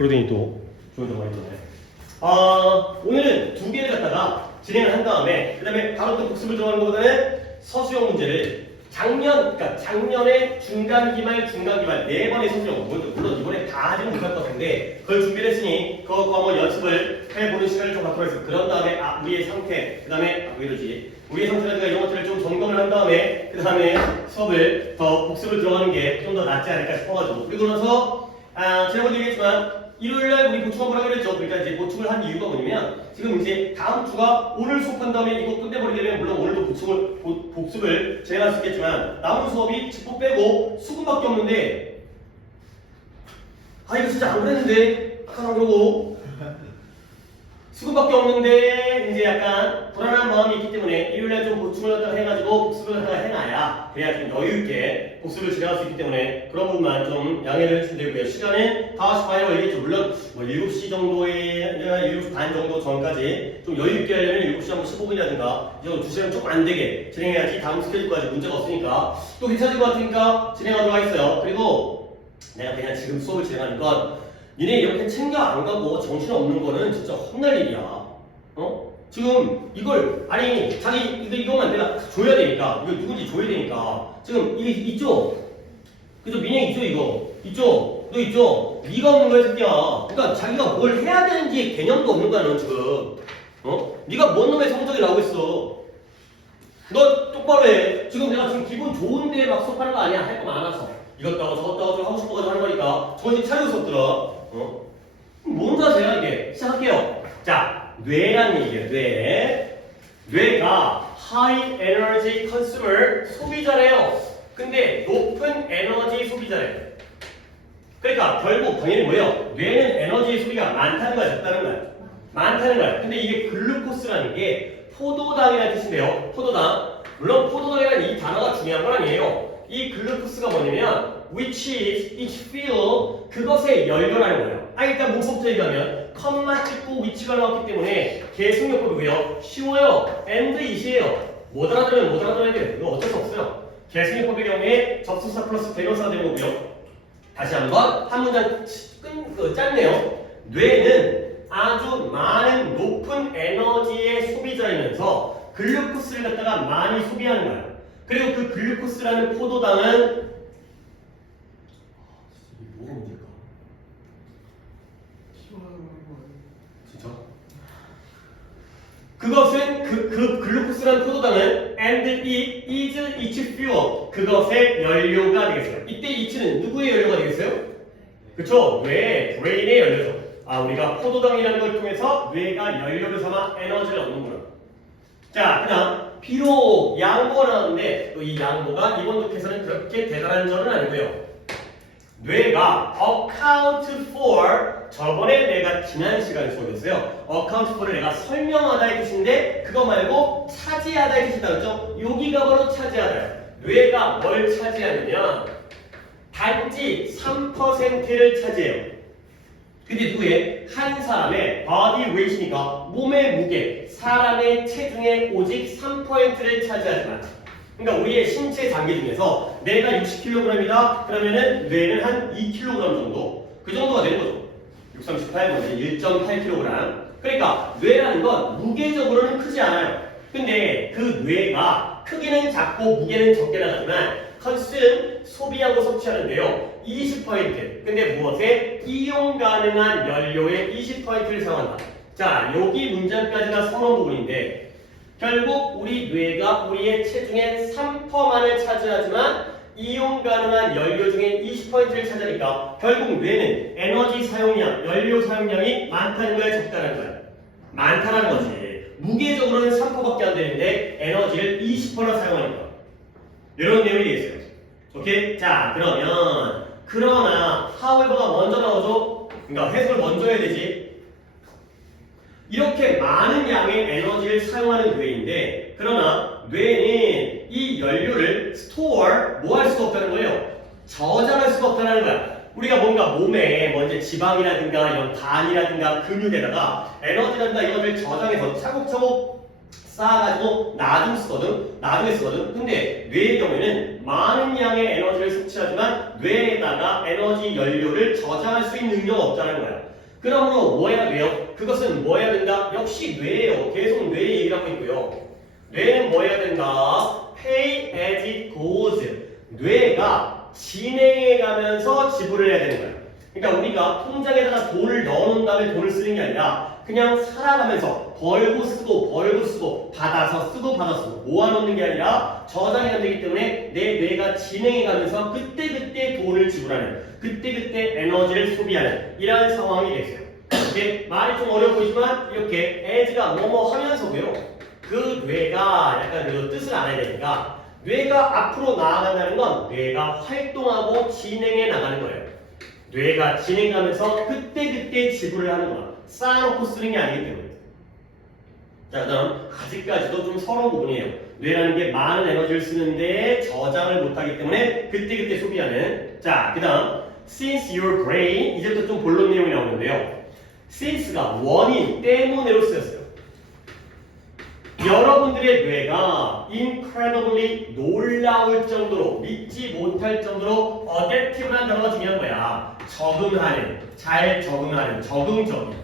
그러더니 또 좋은 정보 있잖아요. 오늘은 두 개를 갖다가 진행을 한 다음에 그 다음에 바로 또 복습을 들어가는 것보다는 서술형 문제를 그러니까 작년에 중간기말 네 번의 서술형 물론 이번에 다 하지는 못할 것 같은데 그걸 준비를 했으니 그것과 한번 연습을 해보는 시간을 좀 갖도록 하겠습니다. 그런 다음에 우리의 상태 그 다음에 왜 이러지? 우리의 상태라든가 이런 것들을 좀 점검을 한 다음에 그 다음에 수업을 더 복습을 들어가는 게 좀 더 낫지 않을까 싶어가지고 그리고 나서 지난번에 얘기했지만 일요일날 우리 보충을 하기로 했죠. 그러니까 이제 보충을 한 이유가 뭐냐면 지금 이제 다음 주가 오늘 수업한 다음에 이거 끝내버리려면 물론 오늘도 복습을 진행할 수 있겠지만 남은 수업이 직보 빼고 수급밖에 없는데 이거 진짜 안 그랬는데 아까 그러고 수급밖에 없는데 이제 약간 불안한 마음이 있기 때문에 일요일날 좀 보충을 갖다가 해가지고 복습을 갖다가 해놔야 그래야 좀 여유있게 복습을 진행할 수 있기 때문에 그런 부분만 좀 양해를 해주시면 되고요. 시간은 5시 반이라고 얘기했죠. 물론 7시 정도에 7시 반 정도 전까지 좀 여유있게 하려면 7시 한 15분이라든가 이 정도 2시간 조금 안 되게 진행해야지 다음 스케줄까지 문제가 없으니까 또 괜찮을 것 같으니까 진행하도록 하겠어요. 그리고 내가 그냥 지금 수업을 진행하는 건 니네 이렇게 챙겨 안 가고 정신 없는 거는 진짜 혼날 일이야. 지금 이걸 자기 이것만 내가 줘야 되니까 이거 누군지 줘야 되니까 지금 이게 있죠? 그죠? 민영 있죠 이거? 있죠? 너 있죠? 네가 없는 거야 새끼야. 그러니까 자기가 뭘 해야 되는지 개념도 없는 거야 너 지금. 네가 뭔 놈의 성적이 나오고 있어. 너 똑바로 해. 지금 내가 지금 기분 좋은데 막 수업하는 거 아니야. 할 거 많아서. 이것도 하고 저것도 하고 하고 싶어가지고 하는 거니까 정신 차리고 수업들아. 뭔가 제가 이게 시작할게요. 자, 뇌라는 얘기예요. 뇌가 high energy consumer 소비자래요. 근데 높은 에너지 소비자래요. 그러니까 결국 당연히 뭐예요? 뇌는 에너지 소비가 많다는 거야, 적다는 거야. 많다는 거야. 근데 이게 글루코스라는 게 포도당이라는 뜻인데요. 포도당. 물론 포도당이라는 이 단어가 중요한 건 아니에요. 이 글루코스가 뭐냐면 which is each fuel 그것의 연료라는 거예요. 일단 문법부터 얘기하면 컴마 찍고 위치가 나왔기 때문에 계승용법이고요. 쉬워요. and it이에요. 못 알아들으면 못 알아들어야 돼요. 이거 어쩔 수 없어요. 계승용법의 경우에 접속사 플러스 대명사가 되는 거고요. 다시 한번 한 문장 짧네요. 뇌는 아주 많은 높은 에너지의 소비자이면서 글루코스를 갖다가 많이 소비하는 거예요. 그리고 그 글루코스라는 포도당은 뭐가 문제일까? 진짜? 그것은 그 글루코스라는 포도당은 and it is its fuel 그것의 연료가 되겠어요. 이때 it는 누구의 연료가 되겠어요? 그쵸? 뇌, 브레인의 연료죠. 우리가 포도당이라는 걸 통해서 뇌가 연료를 삼아 에너지를 얻는구나. 자, 그다음 비록 양보가 나왔는데 이 양보가 이번 독해에서는 그렇게 대단한 점은 아니고요. 뇌가 account for 저번에 내가 지난 시간에 수업했어요. account for를 내가 설명하다의 뜻인데 그거 말고 차지하다의 뜻이다 그랬죠? 여기가 바로 차지하다예요. 뇌가 뭘 차지하느냐? 단지 3%를 차지해요. 근데 누구의? 한 사람의 body weight이니까 몸의 무게, 사람의 체중의 오직 3%를 차지하지만 그러니까 우리의 신체 장기 중에서 뇌가 60kg이다 그러면은 뇌는 한 2kg 정도 그 정도가 되는 거죠. 6, 38, 1.8kg 그러니까 뇌라는 건 무게적으로는 크지 않아요. 근데 그 뇌가 크기는 작고 무게는 적게 나가지만 컨스는 소비하고 섭취하는데요. 20% 근데 무엇에? 이용 가능한 연료의 20%를 사용한다. 자, 여기 문장까지가 선언 부분인데 결국 우리 뇌가 우리의 체중의 3%만을 차지하지만 이용 가능한 연료 중에 20%를 차지하니까 결국 뇌는 에너지 사용량, 연료 사용량이 많다는 거야, 적다는 거야? 많다는 거지. 무게적으로는 3%밖에 안 되는데 에너지를 20%나 사용하니까. 이런 내용이 되겠어요. 오케이? 자, 그러나 however가 먼저 나오죠? 그러니까 해석을 먼저 해야 되지. 이렇게 많은 양의 에너지를 사용하는 뇌인데 그러나 뇌는 이 연료를 store 뭐 할 수가 없다는 거예요? 저장할 수가 없다는 거야. 우리가 뭔가 몸에 먼저 지방이라든가 이런 단이라든가 근육에다가 에너지라든가 이것을 저장해서 차곡차곡 쌓아가지고 나중에 쓰거든. 근데 뇌의 경우에는 많은 양의 에너지를 섭취하지만 뇌에다가 에너지 연료를 저장할 수 있는 능력이 없다는 거야. 그러므로 뭐 해야 돼요? 그것은 뭐 해야 된다? 역시 뇌예요. 계속 뇌 얘기를 하고 있고요. 뇌는 뭐 해야 된다? Pay as it goes. 뇌가 진행해 가면서 지불을 해야 되는 거예요. 그러니까 우리가 통장에다가 돈을 넣어놓은 다음에 돈을 쓰는 게 아니라 그냥 살아가면서 벌고 쓰고 받아서 쓰고 모아놓는 게 아니라 저장이 안 되기 때문에 내 뇌가 진행해 가면서 그때그때 돈을 지불하는 그때그때 에너지를 소비하는 이러한 상황이 됐어요. 이게 말이 좀 어려워 보이지만 이렇게 as가 뭐뭐 하면서고요. 그 뇌가 약간 그 뜻을 알아야 되니까 뇌가 앞으로 나아간다는 건 뇌가 활동하고 진행해 나가는 거예요. 뇌가 진행하면서 그때그때 지불을 하는 거야. 쌓아놓고 쓰는 게 아니기 때문에. 자, 그다음 아직까지도 좀 서러운 부분이에요. 뇌라는 게 많은 에너지를 쓰는데 저장을 못하기 때문에 그때그때 소비하는. 자, 그다음 since your brain 이제부터 좀 본론 내용이 나오는데요. since가 원인 때문에로 쓰였어요. 여러분들의 뇌가 incredibly 놀라울 정도로 믿지 못할 정도로 adaptive라는 단어가 중요한 거야. 적응하는, 잘 적응하는, 적응적인.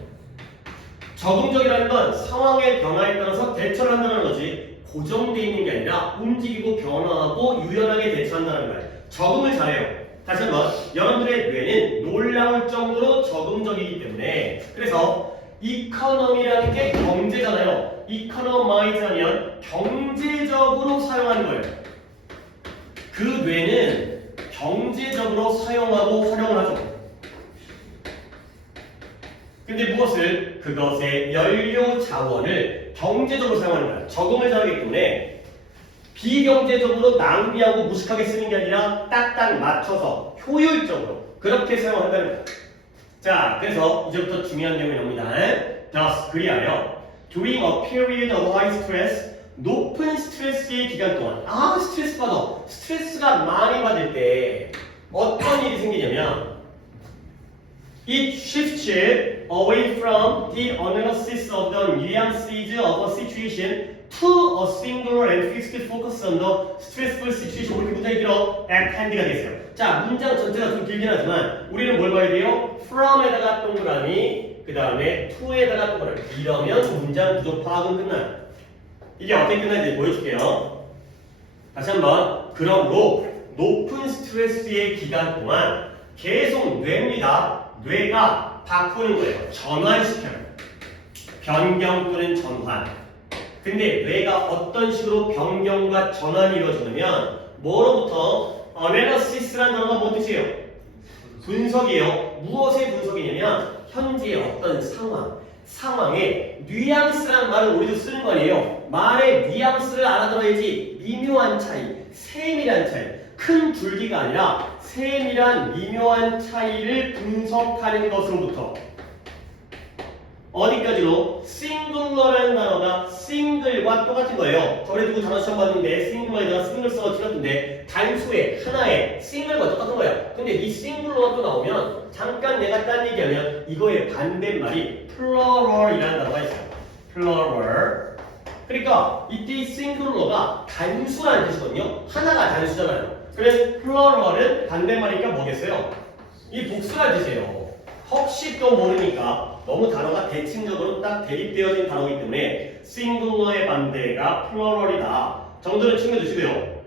적응적이라는 건 상황의 변화에 따라서 대처를 한다는 거지 고정되어 있는 게 아니라 움직이고 변화하고 유연하게 대처한다는 거야. 적응을 잘해요. 다시 한번 여러분들의 뇌는 놀라울 정도로 적응적이기 때문에 그래서 이코노미라는 게 경제잖아요. 이코노마이즈 하면 경제적으로 사용하는 거예요. 그 뇌는 경제적으로 사용하고 활용을 하죠. 근데 무엇을? 그것의 연료 자원을 경제적으로 사용하는 거야. 적응을 잘하기 때문에 비경제적으로 낭비하고 무식하게 쓰는 게 아니라 딱딱 맞춰서 효율적으로 그렇게 사용한다는 거야. 자, 그래서 이제부터 중요한 내용이 나옵니다. Thus, 그리하여 during a period of high stress 높은 스트레스의 기간 동안 스트레스 받아. 스트레스가 많이 받을 때 어떤 일이 생기냐면 It shifts away from the analysis of the nuances of a situation to a singular and fixed focus on the stressful situation. 우리 문장이 길어 at hand가 되겠어요. 자, 문장 전체가 좀 길긴 하지만 우리는 뭘 봐야 돼요? from에다가 동그라미, 그 다음에 to에다가 동그라미. 이러면 문장 구조 파악은 끝나요. 이게 어떻게 끝나는지 보여줄게요. 다시 한번. 그러므로 높은 스트레스의 기간 동안 계속 뇌가 바꾸는 거예요. 전환시켜요. 변경 또는 전환. 근데 뇌가 어떤 식으로 변경과 전환이 이루어지냐면 뭐로부터 analysis라는 단어가 뭔 뜻이에요? 분석이에요. 무엇의 분석이냐면 현재의 어떤 상황의 뉘앙스라는 말을 우리도 쓰는 거 아니에요. 말의 뉘앙스를 알아들어야지. 미묘한 차이, 세밀한 차이, 큰 줄기가 아니라 세밀한 미묘한 차이를 분석하는 것으로부터 어디까지로? 싱글러라는 단어가 싱글과 똑같은 거예요. 저번에 두고 단어 시험 봤는데 싱글러에다가 싱글 써가 틀렸던데 단수의 하나의 싱글과 똑같은 거야. 근데 이 싱글러가 또 나오면 잠깐 내가 딴 얘기하면 이거의 반대말이 플러럴이라는 단어가 있어요. 플러럴. 그러니까 이때 이 싱글러가 단수라는 뜻이거든요. 하나가 단수잖아요. 그래서 플러럴은 반대말이니까 뭐겠어요? 이 복수라는 뜻이에요. 혹시 또 모르니까 너무 단어가 대칭적으로 딱 대립되어진 단어이기 때문에 싱글러의 반대가 플러럴이다 정도는 챙겨주시고요.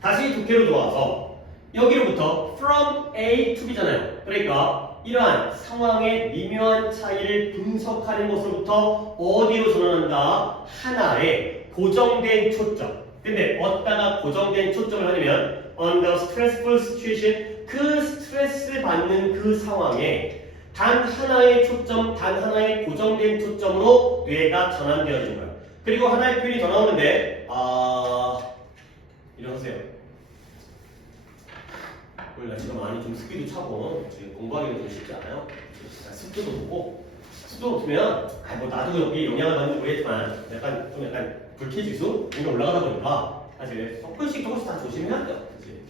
다시 두께로 돌아와서 여기로부터 from A to B잖아요. 그러니까 이러한 상황의 미묘한 차이를 분석하는 것으로부터 어디로 전환한다? 하나의 고정된 초점. 근데 어디다가 고정된 초점을 하냐면 on the stressful situation, 그 스트레스 받는 그 상황에 단 하나의 초점, 단 하나의 고정된 초점으로 뇌가 전환되어지는 거예요. 그리고 하나의 표현이 더 나오는데 일어나세요. 오늘 날씨가 많이 좀 습기도 차고 지금 공부하기는 좀 쉽지 않아요. 습도도 높고 습도 높으면 뭐 나도 여기 영향을 받는지 모르겠지만 약간 불쾌지수 이런 올라가다 보니까 사실 조금씩 다 조심해야 돼요. 그치?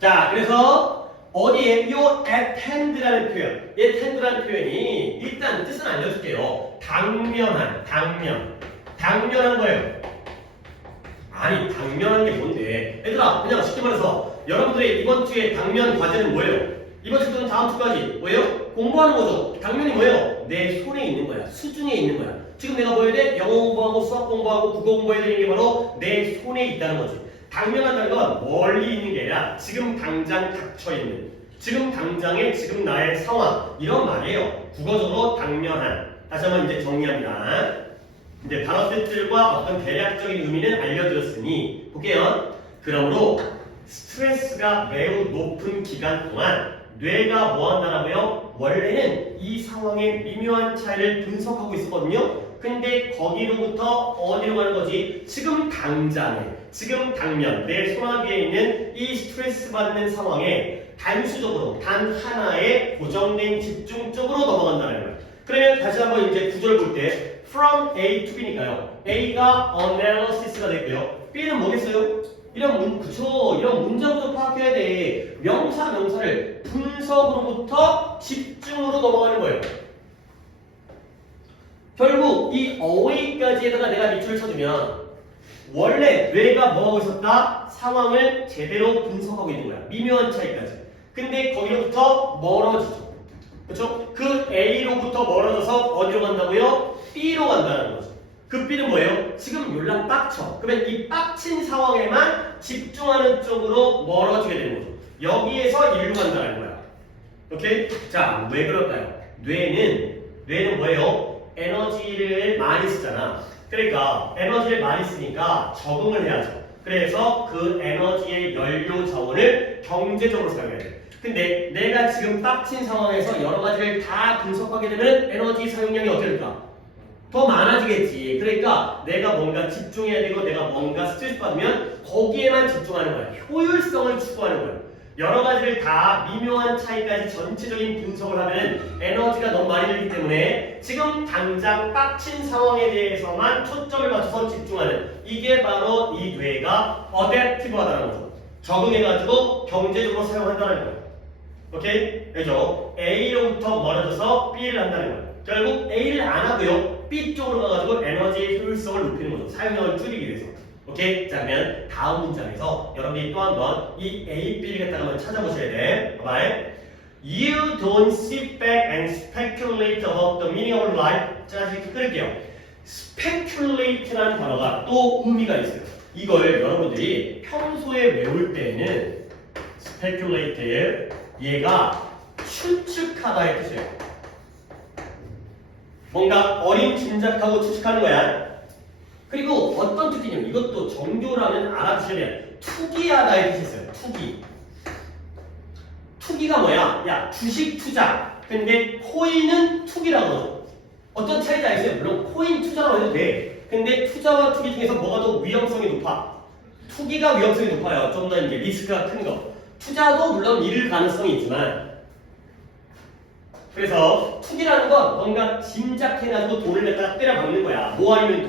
자, 그래서 어디에 요 at hand라는 표현, at hand라는 표현이 일단 뜻은 알려줄게요. 당면한 거예요. 아니, 당면한 게 뭔데? 얘들아, 그냥 쉽게 말해서 여러분들의 이번 주에 당면 과제는 뭐예요? 이번 주 또는 다음 주까지 뭐예요? 공부하는 거죠. 당연히 뭐예요? 내 손에 있는 거야. 수중에 있는 거야. 지금 내가 뭐 해야 돼? 영어 공부하고 수학 공부하고 국어 공부해야 되는 게 바로 내 손에 있다는 거지. 당면한다는 건 멀리 있는 게 아니라 지금 당장 닥쳐 있는, 지금 당장의 지금 나의 상황, 이런 말이에요. 국어적으로 당면한. 다시 한번 이제 정리합니다. 이제 단어 뜻들과 어떤 대략적인 의미는 알려드렸으니 볼게요. 그러므로 스트레스가 매우 높은 기간 동안 뇌가 뭐 한다라고요? 원래는 이 상황의 미묘한 차이를 분석하고 있었거든요. 근데 거기로부터 어디로 가는 거지? 지금 당장에, 지금 당면, 내 손아귀에 있는 이 스트레스 받는 상황에 단수적으로 단 하나의 고정된 집중 쪽으로 넘어간다는 거예요. 그러면 다시 한번 이제 구조를 볼 때 from A to B니까요. A가 analysis가 되고요. B는 뭐겠어요? 이런 문장부터 파악해야 돼. 명사를 분석으로부터 집중으로 넘어가는 거예요. 결국 이 away까지에다가 내가 밑줄을 쳐주면 원래 뇌가 뭐하고 있었다? 상황을 제대로 분석하고 있는 거야. 미묘한 차이까지. 근데 거기로부터 멀어지죠. 그렇죠? 그 A로부터 멀어져서 어디로 간다고요? B로 간다는 거죠. 그 B는 뭐예요? 지금 연락 빡쳐. 그러면 이 빡친 상황에만 집중하는 쪽으로 멀어지게 되는 거죠. 여기에서 일로 간다는 거야. 오케이? 자, 왜 그럴까요? 뇌는 뭐예요? 에너지를 많이 쓰잖아. 그러니까 에너지를 많이 쓰니까 적응을 해야죠. 그래서 그 에너지의 연료 자원을 경제적으로 사용해야 돼. 근데 내가 지금 빡친 상황에서 여러 가지를 다 분석하게 되면 에너지 사용량이 어떻게 될까? 더 많아지겠지. 그러니까 내가 뭔가 집중해야 되고 내가 뭔가 스트레스 받으면 거기에만 집중하는 거야. 효율성을 추구하는 거야. 여러 가지를 다 미묘한 차이까지 전체적인 분석을 하면 에너지가 너무 많이 들기 때문에 지금 당장 빡친 상황에 대해서만 초점을 맞춰서 집중하는, 이게 바로 이 뇌가 어댑티브하다는 거죠. 적응해가지고 경제적으로 사용한다는 거예요. 오케이? 그죠? A로부터 멀어져서 B를 한다는 거예요. 결국 A를 안 하고요. B 쪽으로 가가지고 에너지의 효율성을 높이는 거죠. 사용량을 줄이기 위해서. 오케이? 자, 그러면 다음 문장에서 여러분이 또 한 번 이 A, B를 갖다가 한번 찾아보셔야 돼. 봐봐요. You don't sit back and speculate about the meaning of life. 자, 이렇게 끌게요. speculate라는 단어가 또 의미가 있어요. 이걸 여러분들이 평소에 외울 때에는 speculate, 얘가 추측하다의 뜻이에요. 뭔가 어림짐작하고 추측하는 거야. 그리고 어떤 특기냐면 이것도 정교라면 알아두셔야 돼요. 투기하다의 뜻이 있어요. 투기가 뭐야? 야, 주식 투자. 근데 코인은 투기라고 하죠. 어떤 차이가 있어요? 물론 코인 투자라고 해도 돼. 근데 투자와 투기 중에서 뭐가 더 위험성이 높아? 투기가 위험성이 높아요. 좀 더 이제 리스크가 큰 거. 투자도 물론 잃을 가능성이 있지만, 그래서 투기라는 건 뭔가 짐작해가지고 돈을 갖다가 때려박는 거야. 뭐 아니면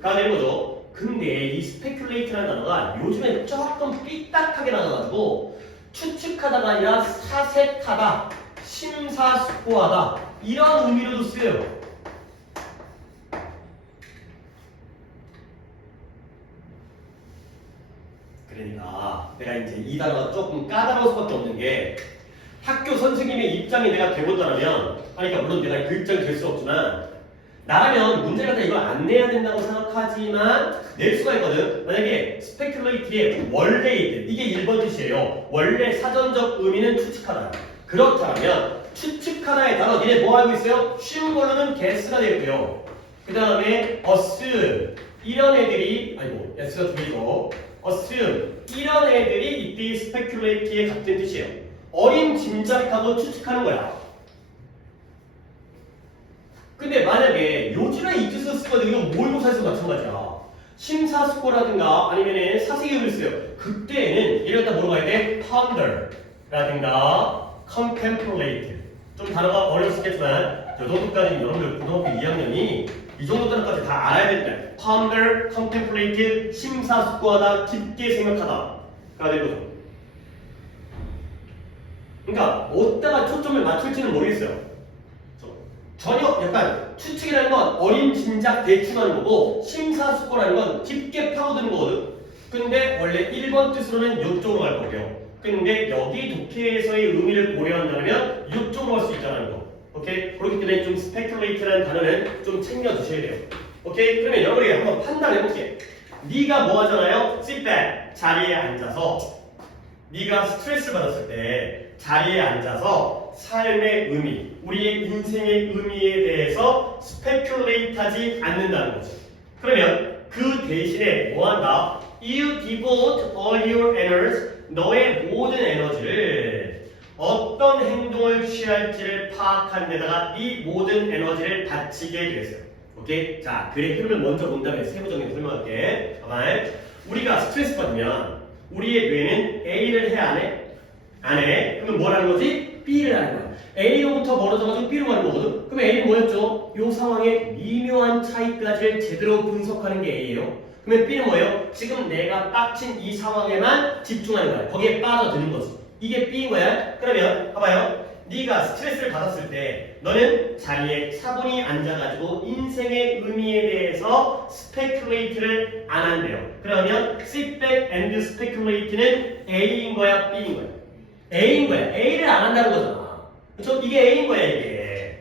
도가 되는 거죠. 근데 이 스페큘레이트라는 단어가 요즘에 조금 삐딱하게 나와가지고 추측하다가 아니라 사색하다, 심사숙고하다 이런 의미로도 쓰여요. 그러니까 내가 이제 이 단어가 조금 까다로울 수밖에 없는 게, 학교 선생님의 입장이 내가 되본다면, 그러니까 물론 내가 그 입장이 될 수 없지만 나라면 문제를 갖다 이걸 안 내야 된다고 생각하지만 낼 수가 있거든. 만약에 스페큘레이트의 원래 있든, 이게 1번 뜻이에요. 원래 사전적 의미는 추측하다. 그렇다면 추측하다의 단어, 니네 뭐 알고 있어요? 쉬운 걸로는 guess가 되고요. 그 다음에 assume, 이런 애들이, 아이고 s가 두 개죠. assume, 이런 애들이 이때 speculate의 같은 뜻이에요. 어림짐작하고 추측하는 거야. 근데 만약에 요즘에 이 뜻을 쓰거든. 이건 모의고사에서 마찬가지야. 심사숙고라든가 아니면 사색의을 써요. 그때는 이를 갖다 뭐로 가야 돼? ponder라든가 contemplate. 좀 단어가 어려울 수 있겠지만 저 정도까지는 여러분들 고등학교 2학년이 이 정도 단어까지 다 알아야 된다. ponder, contemplate, 심사숙고하다, 깊게 생각하다 가 되고, 그러니까 어디다가 초점을 맞출지는 모르겠어요. 전혀 약간 추측이라는 건 어림짐작 대충 하는 거고, 심사숙고라는 건 깊게 파고드는 거거든. 근데 원래 1번 뜻으로는 이쪽으로 갈 거고요. 근데 여기 독해에서의 의미를 고려한다면 이쪽으로 갈 수 있다는 거. 오케이? 그렇기 때문에 좀 speculate라는 단어는 좀 챙겨주셔야 돼요. 오케이? 그러면 여러분이 한번 판단해볼게. 네가 뭐 하잖아요? sit back. 자리에 앉아서 네가 스트레스를 받았을 때 자리에 앉아서 삶의 의미, 우리의 인생의 의미에 대해서 speculate 하지 않는다는 거죠. 그러면 그 대신에 뭐 한다? You devote all your energies, 너의 모든 에너지를 어떤 행동을 취할지를 파악하는 데다가 이 모든 에너지를 바치게 되었어요. 오케이? 자, 글의 흐름을 먼저 본 다음에 세부적인 설명할게. 잠깐만. 우리가 스트레스 받으면 우리의 뇌는 A를 해, 안 해? 안 해. 그러면 뭘 하는 거지? B를 하는 거야. A로부터 멀어져가지고 B로 가는 거거든? 그럼 A는 뭐였죠? 이 상황의 미묘한 차이까지를 제대로 분석하는 게 A예요. 그러면 B는 뭐예요? 지금 내가 빡친 이 상황에만 집중하는 거야. 거기에 빠져드는 거지. 이게 B인 거야. 그러면 봐봐요. 네가 스트레스를 받았을 때 너는 자리에 차분히 앉아가지고 인생의 의미에 대해서 스페큘레이트를 안 한대요. 그러면 sit back and speculate는 A인 거야, B인 거야? A인 거야. A를 안 한다는 거잖아. 그렇죠? 이게 A인 거야, 이게.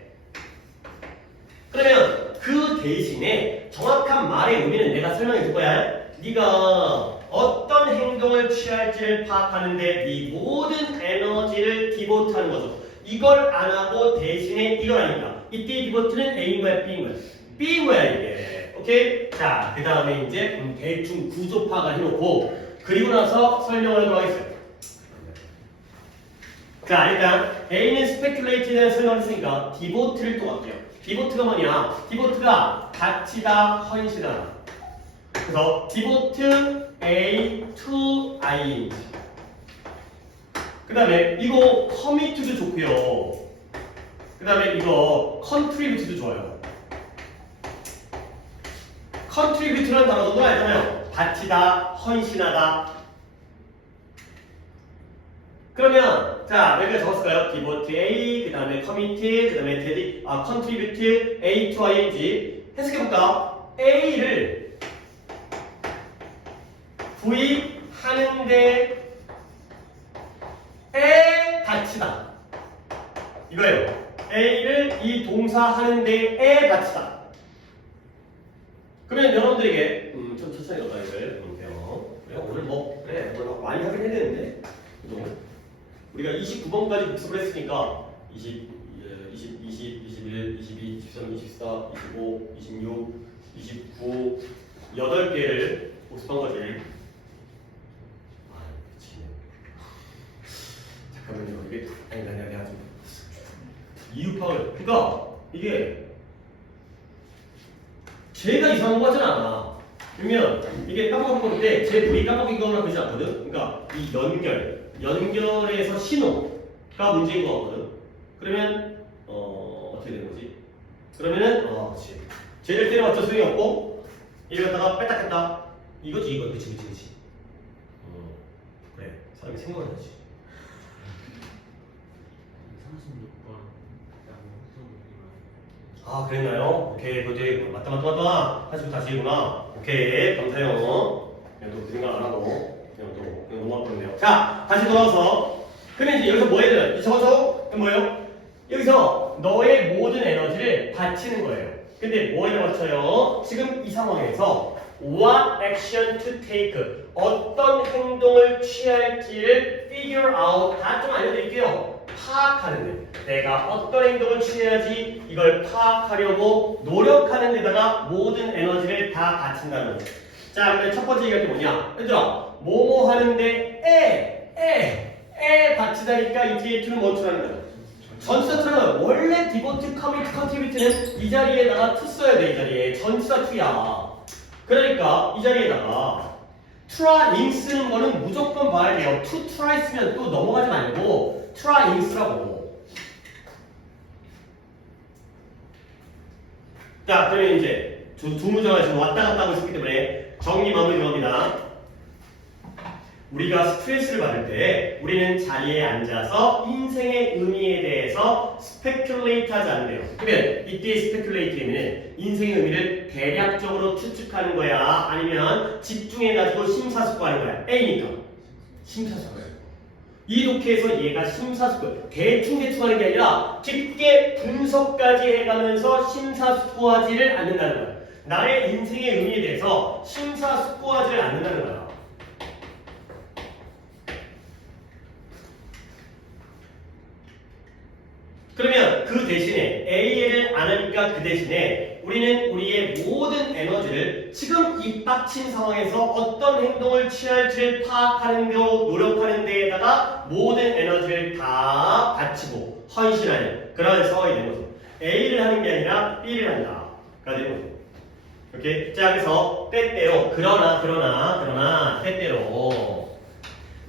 그러면 그 대신에 정확한 말의 의미는 내가 설명해 줄 거야. 네가 어떤 행동을 취할지를 파악하는데 네 모든 에너지를 디보트하는 거죠. 이걸 안 하고 대신에 이걸 하니까 이때 디보트는 A인 거야, B인 거야? B인 거야, 이게. 오케이? 자, 그 다음에 이제 대충 구조 파악을 해놓고 그리고 나서 설명을 하도록 하겠습니다. 자, 일단 A는 speculate에 대한 설명을 했으니까 디보트를 또 할게요. 디보트가 뭐냐? 디보트가 바치다, 헌신하다. 그래서 디보트 A to ing. 그 다음에 이거 commit도 좋고요. 그 다음에 이거 contribute도 좋아요. contribute라는 단어도 알잖아요. 바치다, 헌신하다. 그러면 자 여기가 적었을까요? 디보트 A, 그 다음에 commit, 그 다음에 contribute A to ing. 해석해볼까? A를 구입하는데 에 바치다 이거예요. A를 이 동사 하는데 에 바치다. 그러면 여러분들에게 좀 천천히 가봐 이걸 볼게요. 오늘 뭐 그래 오늘 많이 하긴 해야 되는데 우리가 29번까지 복습을 했으니까 20, 21, 22, 23, 24, 25, 26, 29 8개를 복습한 거지. 미치네. 잠깐만요. 이게 아니 좀 이유 파울. 그러니까 이게 제가 이상한 거 하진 않아. 그러면 이게 까먹은 건데 제 불이 까먹인 거나 그러지 않거든. 그러니까 이 연결에서 신호가 문제인 거 같거든. 그러면 어떻게 되는 거지? 그러면은 그렇지. 쟤를 때려봤자 소용이 없고 이를 갖다가 뺐다 뺐다 이거지 이거 그치. 그래 사람이 생각을 하지. 36번 그랬나요? 오케이 그때 맞다 다시 해구나. 오케이 감사해요. 그냥 또 그 생각 안 하고 그냥 넘어갈 건데요. 자 다시 돌아와서 그러면 이제 여기서 뭐 해야 돼요? 저거 뭐예요? 여기서 너의 모든 에너지를 바치는 거예요. 근데 뭐에 맞춰요? 지금 이 상황에서 what action to take 어떤 행동을 취할지를 figure out 다 좀 알려드릴게요. 파악하는 데 내가 어떤 행동을 취해야지 이걸 파악하려고 노력하는 데다가 모든 에너지를 다 바친다는 거죠. 자 근데 첫 번째 얘기할 게 뭐냐? 얘들아 뭐뭐 하는데 에 바치다니까 이 뒤에 to는 뭐 투라는 거야? 전치사 원래 디보트, 커미트, 컨트리뷰트는 이 자리에다가 to 써야 돼. 이 자리에 전치사 to야. 그러니까 이 자리에다가 trying 쓰는 거는 무조건 봐야 돼요. to try 쓰면 또 넘어가지 말고 trying 쓰라고. 자 그러면 이제 두 문장을 지금 왔다 갔다 하고 있기 때문에 정리 마무리 들어갑니다. 우리가 스트레스를 받을 때 우리는 자리에 앉아서 인생의 의미에 대해서 스페큘레이트 하지 않는데요. 그러면 이때 스페큘레이트는 인생의 의미를 대략적으로 추측하는 거야? 아니면 집중해가지고 심사숙고하는 거야? A니까 심사숙고예요. 이 독해에서 얘가 심사숙고 대충 하는 게 아니라 깊게 분석까지 해가면서 심사숙고하지를 않는다는 거야. 나의 인생의 의미에 대해서 심사숙고하지를 않는다는 거야. 그러면 그 대신에 A를 안 하니까 그 대신에 우리는 우리의 모든 에너지를 지금 이 빡친 상황에서 어떤 행동을 취할지를 파악하는 데로 노력하는 데에다가 모든 에너지를 다 바치고 헌신하는 그런 상황이 되는 거죠. A를 하는 게 아니라 B를 한다가 되는 거죠. 오케이? 자, 그래서 때때로 그러나 때때로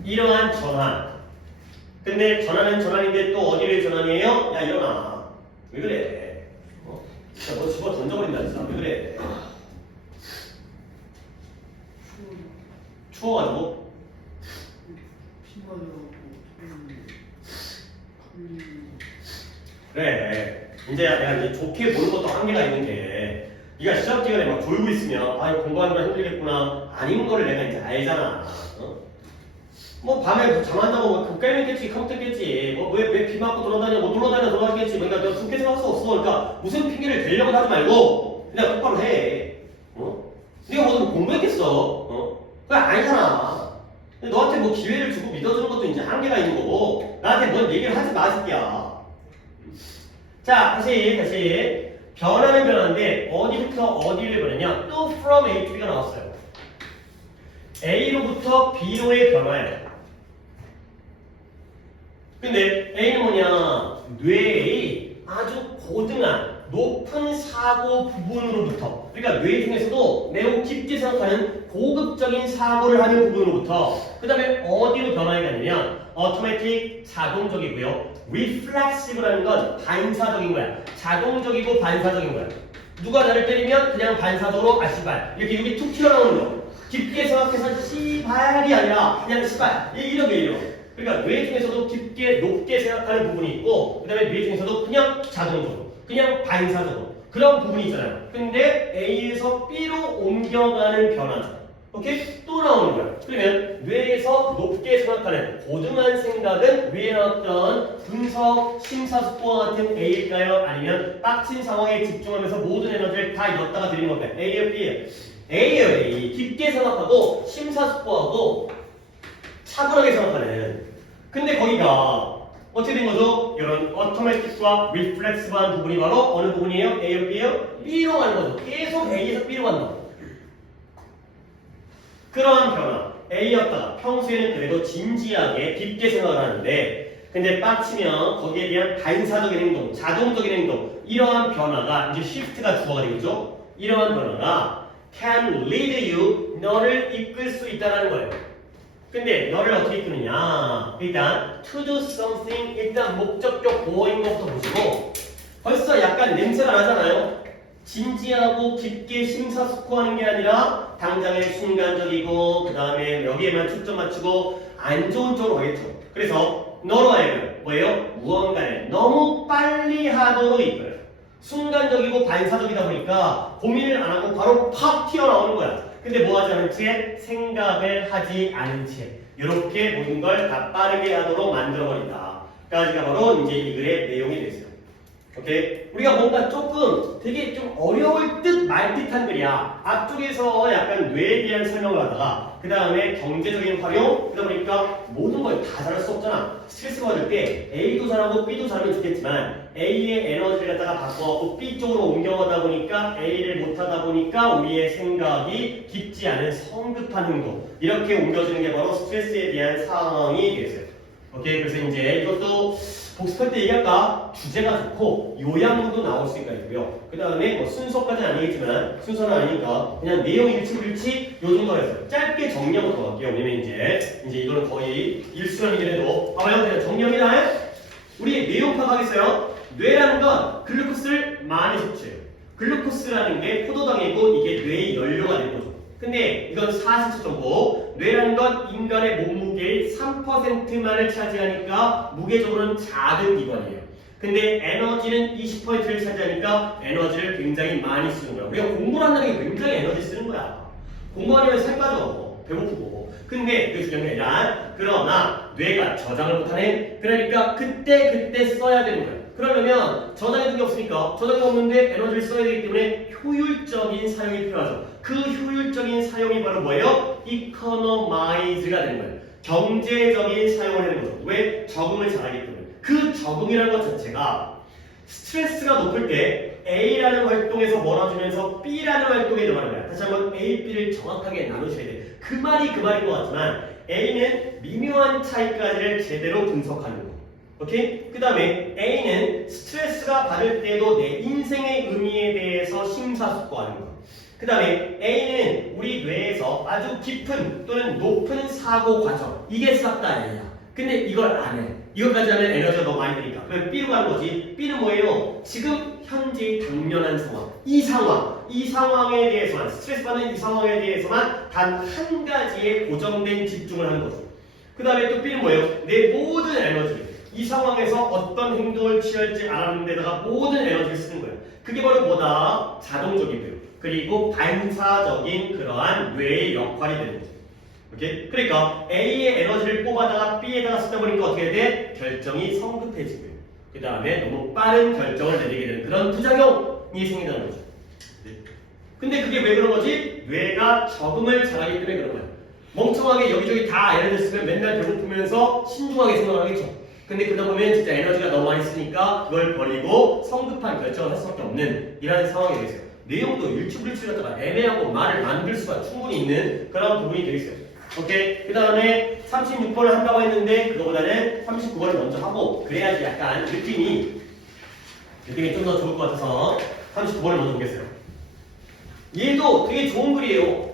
이러한 전환. 근데 전환은 전환인데 또 어디를 전환이에요? 야, 일어나. 왜 그래? 진짜 뭐 집어 던져버린다 진짜. 왜 그래? 추워가지고? 그래. 이제 내가 이제 좋게 보는 것도 한계가 있는 게 네가 시험 기간에 막 졸고 있으면 아 이거 공부하는 거 힘들겠구나 아닌 거를 내가 이제 알잖아. 뭐 밤에 잠 안 자고 뭐 게임했겠지 컴퓨터 했겠지 왜 비 맞고 돌아다녀 뭐 돌아다니겠지 그러니까 내가 숨게 생각할 수 없어. 그러니까 무슨 핑계를 대려고 하지 말고 그냥 똑바로 해. 네가 무슨 공부했겠어. 그게 아니잖아. 너한테 뭐 기회를 주고 믿어주는 것도 이제 한계가 있는 거고 나한테 뭔 얘기를 하지 마 새끼야. 자 다시 변화는 변화인데 어디부터 어디를 변하냐. 또 from A to B가 나왔어요. A로부터 B로의 변화예요. 근데 A는 뭐냐? 뇌의 아주 고등한 높은 사고 부분으로부터, 그러니까 뇌 중에서도 매우 깊게 생각하는 고급적인 사고를 하는 부분으로부터 그 다음에 어디로 변화해 가냐면 automatic 자동적이고요. reflexive라는 건 반사적인 거야. 자동적이고 반사적인 거야. 누가 나를 때리면 그냥 반사적으로 아 씨발 이렇게 여기 툭 튀어나오는 거. 깊게 생각해서 씨발이 아니라 그냥 씨발 이렇게 그러니까 뇌 중에서도 깊게 높게 생각하는 부분이 있고 그 다음에 뇌 중에서도 그냥 자동적으로 그냥 반사적으로 그런 부분이 있잖아요. 근데 A에서 B로 옮겨가는 변화 오케이? 또 나오는 거야. 그러면 뇌에서 높게 생각하는 고등한 생각은 뇌에 나왔던 분석, 심사숙고와 같은 A일까요? 아니면 빡친 상황에 집중하면서 모든 에너지를 다 엿다가 드리는 건가요? A예요? B예요? A예요. A. 깊게 생각하고 심사숙고하고 차분하게 생각하는. 근데 거기가 어떻게 된 거죠? 이런 automatic과 reflexive한 부분이 바로 어느 부분이에요? A예요? B예요? B로 가는 거죠. 계속 A에서 B로 간다. 그러한 변화. A였다가 평소에는 그래도 진지하게 깊게 생각을 하는데 근데 빡치면 거기에 대한 반사적인 행동, 자동적인 행동 이러한 변화가 이제 shift가 주어가 되겠죠? 이러한 변화가 can lead you, 너를 이끌 수 있다는 거예요. 근데 너를 어떻게 이끄느냐? 일단 to do something, 일단 목적격 보어인 것부터 보시고 벌써 약간 냄새가 나잖아요. 진지하고 깊게 심사숙고하는 게 아니라 당장의 순간적이고 그 다음에 여기에만 초점 맞추고 안 좋은 쪽으로 가겠죠. 그래서 너로 하여금 뭐예요? 무언가를 너무 빨리 하도록 이끌어요. 순간적이고 반사적이다 보니까 고민을 안 하고 바로 팍 튀어나오는 거야. 근데 뭐 하지 않은 채? 생각을 하지 않은 채 이렇게 모든 걸 다 빠르게 하도록 만들어버린다. 까지가 바로 이제 이 글의 내용이 되겠어요. 오케이? 우리가 뭔가 조금 되게 좀 어려울 듯 말 듯한 글이야. 앞쪽에서 약간 뇌에 대한 설명을 하다가 그 다음에 경제적인 활용 그러다 보니까 모든 걸 다 잘할 수 없잖아. 스트레스 받을 때 A도 잘하고 B도 잘하면 좋겠지만 A의 에너지를 갖다가 바꿔갖고 B 쪽으로 옮겨가다 보니까 A를 못하다 보니까 우리의 생각이 깊지 않은 성급한 행동 이렇게 옮겨지는 게 바로 스트레스에 대한 상황이 되겠어요. 오케이? 그래서 이제 이것도 복습할 때 얘기할까? 주제가 좋고 요약문도 나올 수 있고요. 그 다음에 뭐 순서까지는 아니겠지만 순서는 아니니까 그냥 내용 일치 요 정도 해서 짧게 정리하고 들어갈게요. 왜냐면 이제 이거는 거의 일수라는 해도 봐봐요. 그냥 정리합니다. 우리 내용 파악하겠어요. 뇌라는 건 글루코스를 많이 섭취해요. 글루코스라는 게 포도당이고 이게 뇌의 연료가 되는 거죠. 근데 이건 사실적 정보. 뇌라는 건 인간의 몸무게의 3%만을 차지하니까 무게적으로는 작은 기관이에요. 근데 에너지는 20%를 차지하니까 에너지를 굉장히 많이 쓰는 거야. 우리가 공부를 한다는 게 굉장히 에너지 쓰는 거야. 공부하려면 살 빠져. 배고프고. 근데 그게 중요한 게 아니라 그러나 뇌가 저장을 못하네. 그러니까 그때 써야 되는 거야. 그러려면 저장해둔 게 없으니까 저장이 없는데 에너지를 써야 되기 때문에 효율적인 사용이 필요하죠. 그 효율적인 사용이 바로 뭐예요? economize가 되는 거예요. 경제적인 사용을 하는 거죠. 왜? 적응을 잘하기 때문에. 그 적응이라는 것 자체가 스트레스가 높을 때 A라는 활동에서 멀어지면서 B라는 활동에 들어가는 거야. 다시 한번 A, B를 정확하게 나누셔야 돼. 그 말인 것 같지만 A는 미묘한 차이까지를 제대로 분석하는 거. 오케이? 그 다음에 A는 스트레스가 받을 때도 내 인생의 의미에 대해서 심사숙고하는 거. 그 다음에 A는 우리 뇌에서 아주 깊은 또는 높은 사고 과정. 이게 싹 다 A야. 근데 이걸 안 해. 이것까지 하면 에너지가 너무 많이 드니까. 그럼 B로 가는 거지. B는 뭐예요? 지금 현재 당면한 상황. 이 상황에 대해서만, 스트레스 받는 이 상황에 대해서만 단 한 가지에 고정된 집중을 하는 거죠. 그 다음에 또 B는 뭐예요? 내 모든 에너지를 이 상황에서 어떤 행동을 취할지 알아는 데다가 모든 에너지를 쓰는 거예요. 그게 바로 뭐다? 자동적이고요. 그리고 반사적인 그러한 뇌의 역할이 되는 거죠. 오케이? 그러니까 A의 에너지를 뽑아다가 B에다가 쓰다 보니까 어떻게 돼? 결정이 성급해지고요. 그 다음에 너무 빠른 결정을 내리게 되는 그런 부작용이 생긴다는 거죠. 근데 그게 왜 그런 거지? 뇌가 적응을 잘하기 때문에 그런 거예요. 멍청하게 여기저기 다 예를 들었으면 맨날 배고프면서 신중하게 생각하겠죠. 근데 그러다 보면 진짜 에너지가 너무 많이 쓰니까 그걸 버리고 성급한 결정을 할 수밖에 없는 이런 상황이 되겠어요. 내용도 일치불일치 갖다가 애매하고 말을 만들 수가 충분히 있는 그런 부분이 되겠어요. 오케이. 그 다음에 36번을 한다고 했는데 그거보다는 39번을 먼저 하고 그래야지 약간 느낌이 좀 더 좋을 것 같아서 39번을 먼저 보겠어요. 얘도 되게 좋은 글이에요.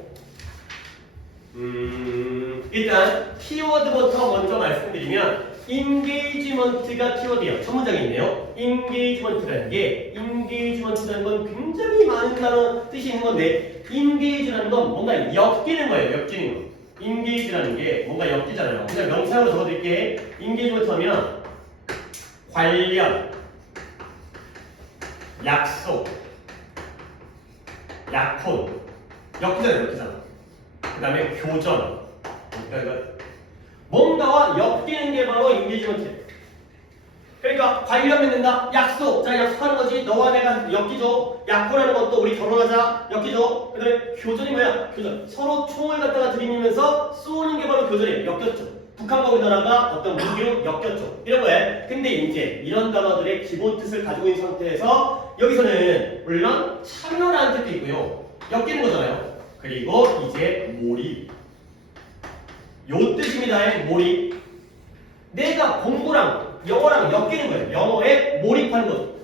일단 키워드부터 먼저 말씀드리면 engagement가 키워드예요. 첫 문장에 있네요. engagement라는 건 굉장히 많은 단어 뜻이 있는 건데 engage라는 건 뭔가 엮이는 거예요. 엮이는 거. engage라는 게 뭔가 엮이잖아요. 그냥 명사로 적어드릴게. engagement 하면 관련, 약속, 약혼, 엮이잖아. 그 다음에 교전. 뭔가와 엮이는 게 바로 engagement예요. 그러니까 관련 맺는다. 약속. 자, 약속하는 거지. 너와 내가 엮이죠. 약혼하는 것도 우리 결혼하자. 엮이죠. 그 다음에 교전이 뭐야? 교전. 서로 총을 갖다가 들이밀면서 쏘는 게 바로 교전이에요. 엮였죠. 북한과 우리나라가 어떤 무기로 엮였죠. 이런 거예요. 근데 이제 이런 단어들의 기본 뜻을 가지고 있는 상태에서 여기서는 물론 참여라는 뜻도 있고요. 엮이는 거잖아요. 그리고 이제 몰입. 요 뜻입니다. 몰입. 내가 공부랑 영어랑 엮이는 거예요. 영어에 몰입하는 거죠.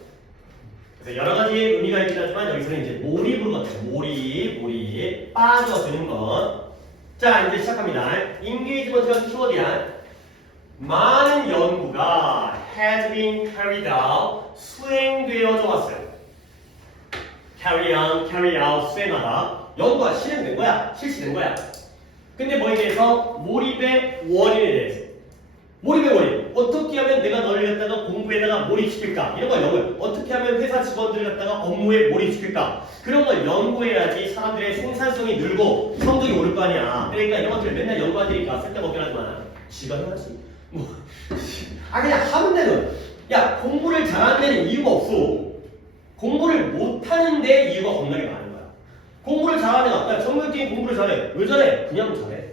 그래서 여러 가지 의미가 있긴 하지만 여기서는 이제 몰입으로 가죠. 몰입, 빠져드는 것. 자, 이제 시작합니다. engagement가 키워드야. 많은 연구가 has been carried out, 수행되어져 왔어요. carry on, carry out, 수행하다. 연구가 실행된 거야. 실시된 거야. 근데 뭐에 대해서? 몰입의 원인에 대해서. 몰입의 원인. 어떻게 하면 내가 너를 갖다가 공부에다가 몰입시킬까? 이런 걸 연구해. 어떻게 하면 회사 직원들을 갖다가 업무에 몰입시킬까? 그런 걸 연구해야지 사람들의 생산성이 늘고 성적이 오를 거 아니야. 그러니까 이런 것들을 맨날 연구하니까 쓸데없긴 하지만 지가 해야지. 그냥 하면 되는. 야, 공부를 잘하는 데는 이유가 없어. 공부를 못하는 데 이유가 겁나게 많은 거야. 공부를 잘하는 애가, 야, 정규팀이 공부를 잘해. 왜 잘해? 그냥 잘해.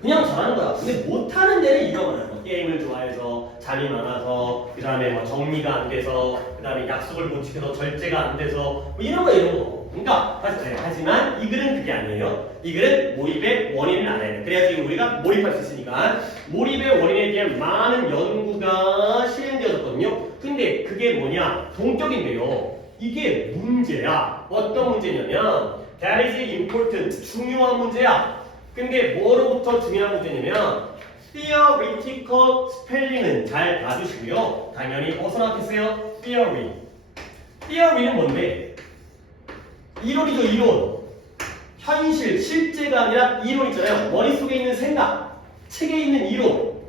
그냥 잘하는 거야. 근데 못하는 데는 이유가 많아요. 게임을 좋아해서, 잠이 많아서, 그 다음에 뭐 정리가 안 돼서, 그 다음에 약속을 못 지켜서 절제가 안 돼서, 뭐 이런 거. 그러니까, 하지만 이 글은 그게 아니에요. 이 글은 몰입의 원인을 알아야 돼. 그래야지 우리가 몰입할 수 있으니까. 몰입의 원인에 대한 많은 연구가 실행되어졌거든요. 근데 그게 뭐냐? 동격인데요. 이게 문제야. 어떤 문제냐면, that is important. 중요한 문제야. 근데 뭐로부터 중요한 문제냐면 theoretical spelling은 잘 봐주시고요. 당연히 어디서 나왔겠어요? theory. theory는 뭔데? 이론이죠, 이론. 현실, 실제가 아니라 이론이잖아요. 머릿속에 있는 생각, 책에 있는 이론.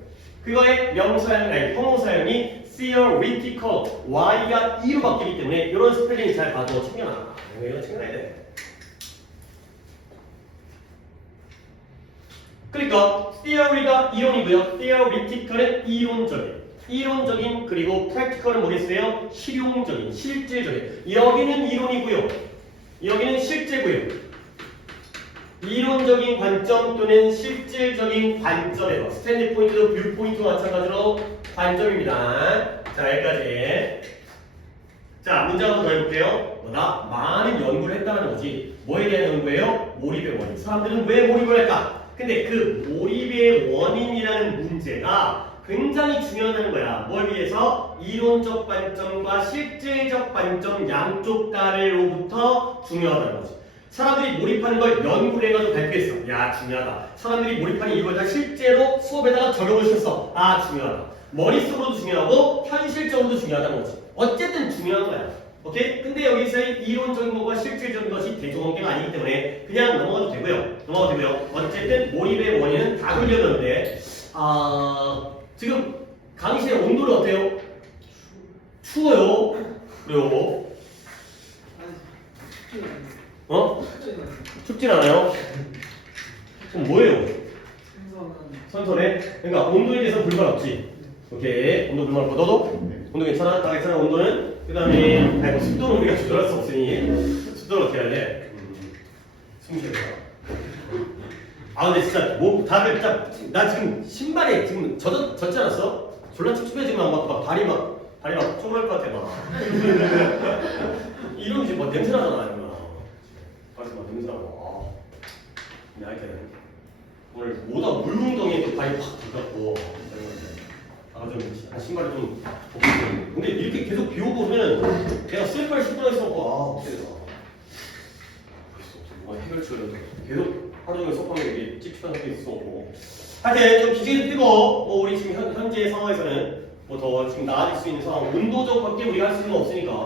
그거의 명사형, 아니 형용사형이 theoretical, y가 e로 바뀌기 때문에 이런 스펠링 잘 봐도 챙겨놔. 이거 챙겨놔야 돼. 그러니까 theory가 이론이고요. theoretical은 이론적인 그리고 practical은 뭐겠어요? 실용적인, 실제적인. 여기는 이론이고요. 여기는 실제고요. 이론적인 관점 또는 실질적인 관점에서 스탠드 포인트도 뷰 포인트와 마찬가지로 관점입니다. 자, 여기까지. 자, 문제 한번 더 해볼게요. 뭐다? 많은 연구를 했다는 거지. 뭐에 대한 연구예요? 몰입의 원인. 사람들은 왜 몰입을 할까? 근데 그 몰입의 원인이라는 문제가 굉장히 중요하다는 거야. 뭘 위해서? 이론적 관점과 실질적 관점 양쪽 다를로부터 중요하다는 거지. 사람들이 몰입하는 걸 연구를 해가지고 발표했어. 야, 중요하다. 사람들이 몰입하는 이유를 다 실제로 수업에다가 적용을 시켰어. 아, 중요하다. 머릿속으로도 중요하고 현실적으로도 중요하다는 거지. 어쨌든 중요한 거야. 오케이? 근데 여기서의 이론적인 것과 실질적인 것이 대조관계가 아니기 때문에 그냥 넘어가도 되고요. 어쨌든 몰입의 원인은 다 돌려졌는데 지금 강의실의 온도는 어때요? 추워요. 그래요. 춥진 않아요? 그럼 뭐예요? 선선해? 그러니까 온도에 대해서 불만 없지? 오케이. 온도 불만 없고 너도? 온도 괜찮아? 다 괜찮아? 온도는? 그 다음에 습도는 우리가 조절할 수 없으니 습도는 어떻게 해야 돼? 숨 쉬어야 근데 진짜 뭐 다들 진짜 나 지금 신발에 지금 젖지 않았어? 졸라 찝찝해지만 막 발이 막 초록할 것 같아 막 이러면 뭐 냄새 나잖아 이거 발이 막 냄새 나고 근데 하여튼 오늘 모다 물웅덩이에 또 발이 확 들어갔고 좀 신발이 좀 근데 이렇게 계속 비 오고 그러면 내가 슬리퍼를 신고 있었고 어떻게 되나 뭐가 해결책을 계속 하루 종일 속하면 이게 찝찝한 게 있었고 하여튼 좀 기질이 뜨고 우리 지금 현재 상황에서는 뭐 더 지금 나아질 수 있는 상황 온도적밖에 우리가 할 수 있는 거 없으니까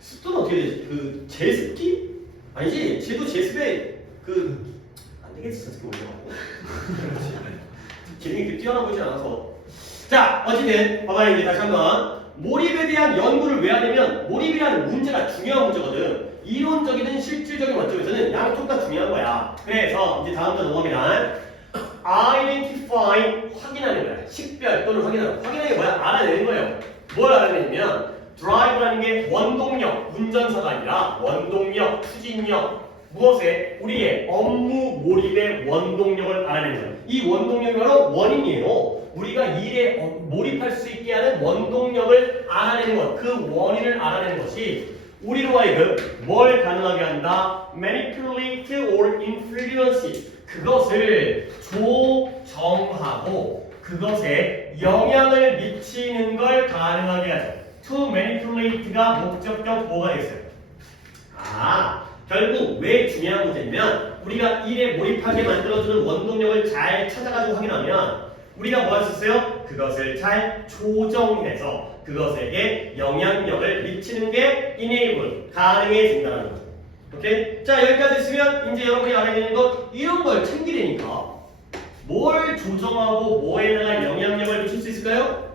습도는 어떻게 되지? 그 제습기? 아니지 쟤도 제습에 안 되겠지 제습기 올려갖고 기능이 그렇게 뛰어나 보이지 않아서 자 어쨌든 봐봐요 이제 다시 한번 몰입에 대한 연구를 왜 하냐면 몰입이라는 문제가 중요한 문제거든 이론적이든 실질적인 관점에서는 양쪽 다 중요한 거야 그래서 이제 다음 주 넘어갑니다 identify 확인하는 거야 식별 또는 확인하는 게 뭐야? 알아내는 거예요 뭘 알아내냐면 drive라는 게 원동력 운전사가 아니라 원동력, 추진력 무엇에? 우리의 업무 몰입의 원동력을 알아내는 거예요 이 원동력이 바로 원인이에요 우리가 일에 몰입할 수 있게 하는 원동력을 알아내는 것, 그 원인을 알아내는 것이 우리로 하여금 뭘 가능하게 한다? manipulate or influence 그것을 조정하고 그것에 영향을 미치는 걸 가능하게 하죠. to manipulate가 목적격 뭐가 되겠어요? 결국 왜 중요한 문제냐면 우리가 일에 몰입하게 만들어주는 원동력을 잘 찾아가지고 확인하면 우리가 뭐 할 수 있어요? 그것을 잘 조정해서 그것에게 영향력을 미치는 게 enable, 가능해진다는 거죠. 오케이? 자, 여기까지 있으면 이제 여러분이 알아야 되는 것 이런 걸 챙기려니까 뭘 조정하고 뭐에다가 영향력을 미칠 수 있을까요?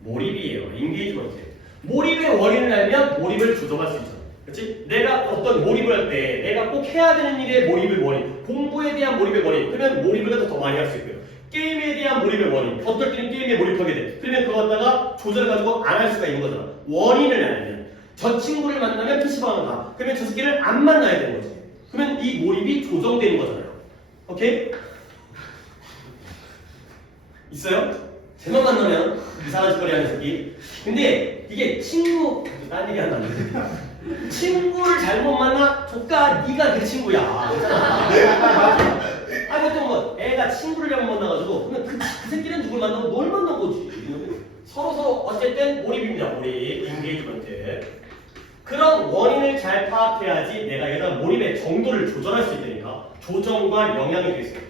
몰입이에요. 인게이지먼트. 몰입의 원인을 알면 몰입을 조정할 수 있죠. 그렇지? 내가 어떤 몰입을 할 때 내가 꼭 해야 되는 일에 몰입의 원인, 공부에 대한 몰입의 원인, 그러면 몰입을 더 많이 할 수 있고요. 게임에 대한 몰입의 원인, 어떨 때는 게임에 몰입하게 돼. 그러면 그거 갖다가 조절해가지고 안 할 수가 있는 거잖아. 원인을 알면 저 친구를 만나면 PC방을 가. 그러면 저 새끼를 안 만나야 되는 거지. 그러면 이 몰입이 조정되는 거잖아요. 오케이? 있어요? 제만 만나면 이상한 짓거리 하는 새끼. 근데 이게 딴 얘기 하면 안 돼. 친구를 잘못 만나? 조카 네가 그 친구야. 보통 뭐 애가 친구를 잘못 만나가지고 그러면 그 새끼는 누굴 만나고 널 만난 거지. 서로 어쨌든 몰입입니다. 몰입, 인게이지먼트. 그런 원인을 잘 파악해야지 내가 얘가 몰입의 정도를 조절할 수 있다니까. 조정과 영향이 되겠어요.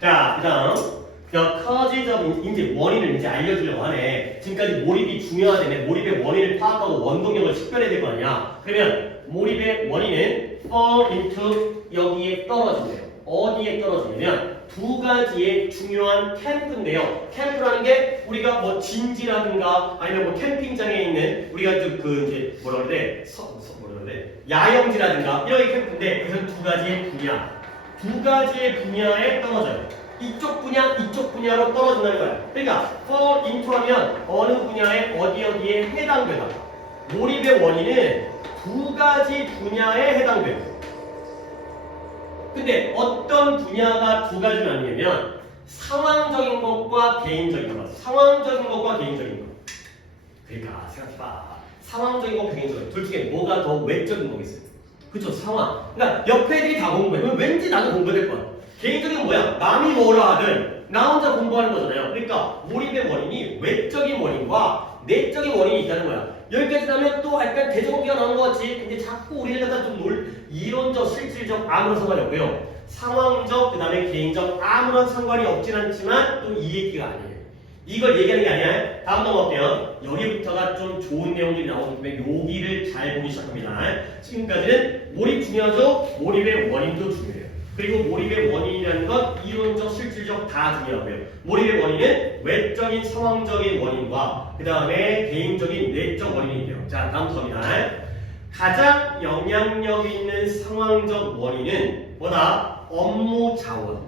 자, 그다음 causes of 이제 원인을 이제 알려주려고 하네. 지금까지 몰입이 중요하다며 몰입의 원인을 파악하고 원동력을 식별해야 될 거 아니야. 그러면 몰입의 원인은 fall into 여기에 떨어진대요. 어디에 떨어지냐면 두 가지의 중요한 캠프인데요. 캠프라는 게 우리가 뭐 진지라든가 아니면 뭐 캠핑장에 있는 우리가 이제 뭐라 그래 야영지라든가 이런 게 캠프인데 그것은 두 가지의 분야. 두 가지의 분야에 떨어져요. 이쪽 분야로 떨어진다는 거야. 그러니까 fall into 하면 어느 분야에 어디에 해당되다. 몰입의 원인은 두 가지 분야에 해당돼요. 근데 어떤 분야가 두 가지는 아니냐면 상황적인 것과 개인적인 것. 상황적인 것과 개인적인 것. 그러니까 생각해봐. 상황적인 것, 개인적인 것. 둘 중에 뭐가 더 외적인 거겠어요? 그쵸? 상황. 그러니까 옆에 애들이 다 공부해. 그럼 왠지 나도 공부해야 될 거야. 개인적인 건 뭐야? 남이 뭐라 하든 나 혼자 공부하는 거잖아요. 그러니까 몰입의 원인이 외적인 원인과 내적인 원인이 있다는 거야. 여기까지 하면 또 약간 대조공개가 나오는 것 같지? 근데 자꾸 우리를 갖다 좀 이론적, 실질적 아무런 상관이 없고요. 상황적, 그 다음에 개인적 아무런 상관이 없진 않지만 또 이 얘기가 아니에요. 이걸 얘기하는 게 아니야. 다음 넘어갈게요. 여기부터가 좀 좋은 내용들이 나오기 때문에 여기를 잘 보기 시작합니다. 지금까지는 몰입 중요하죠? 몰입의 원인도 중요해요. 그리고 몰입의 원인이라는 건 이론적, 실질적 다 중요하고요. 몰입의 원인은 외적인, 상황적인 원인과 그 다음에 개인적인, 내적 원인이 있대요. 자, 다음 점이다. 가장 영향력 있는 상황적 원인은 뭐다? 업무 자원.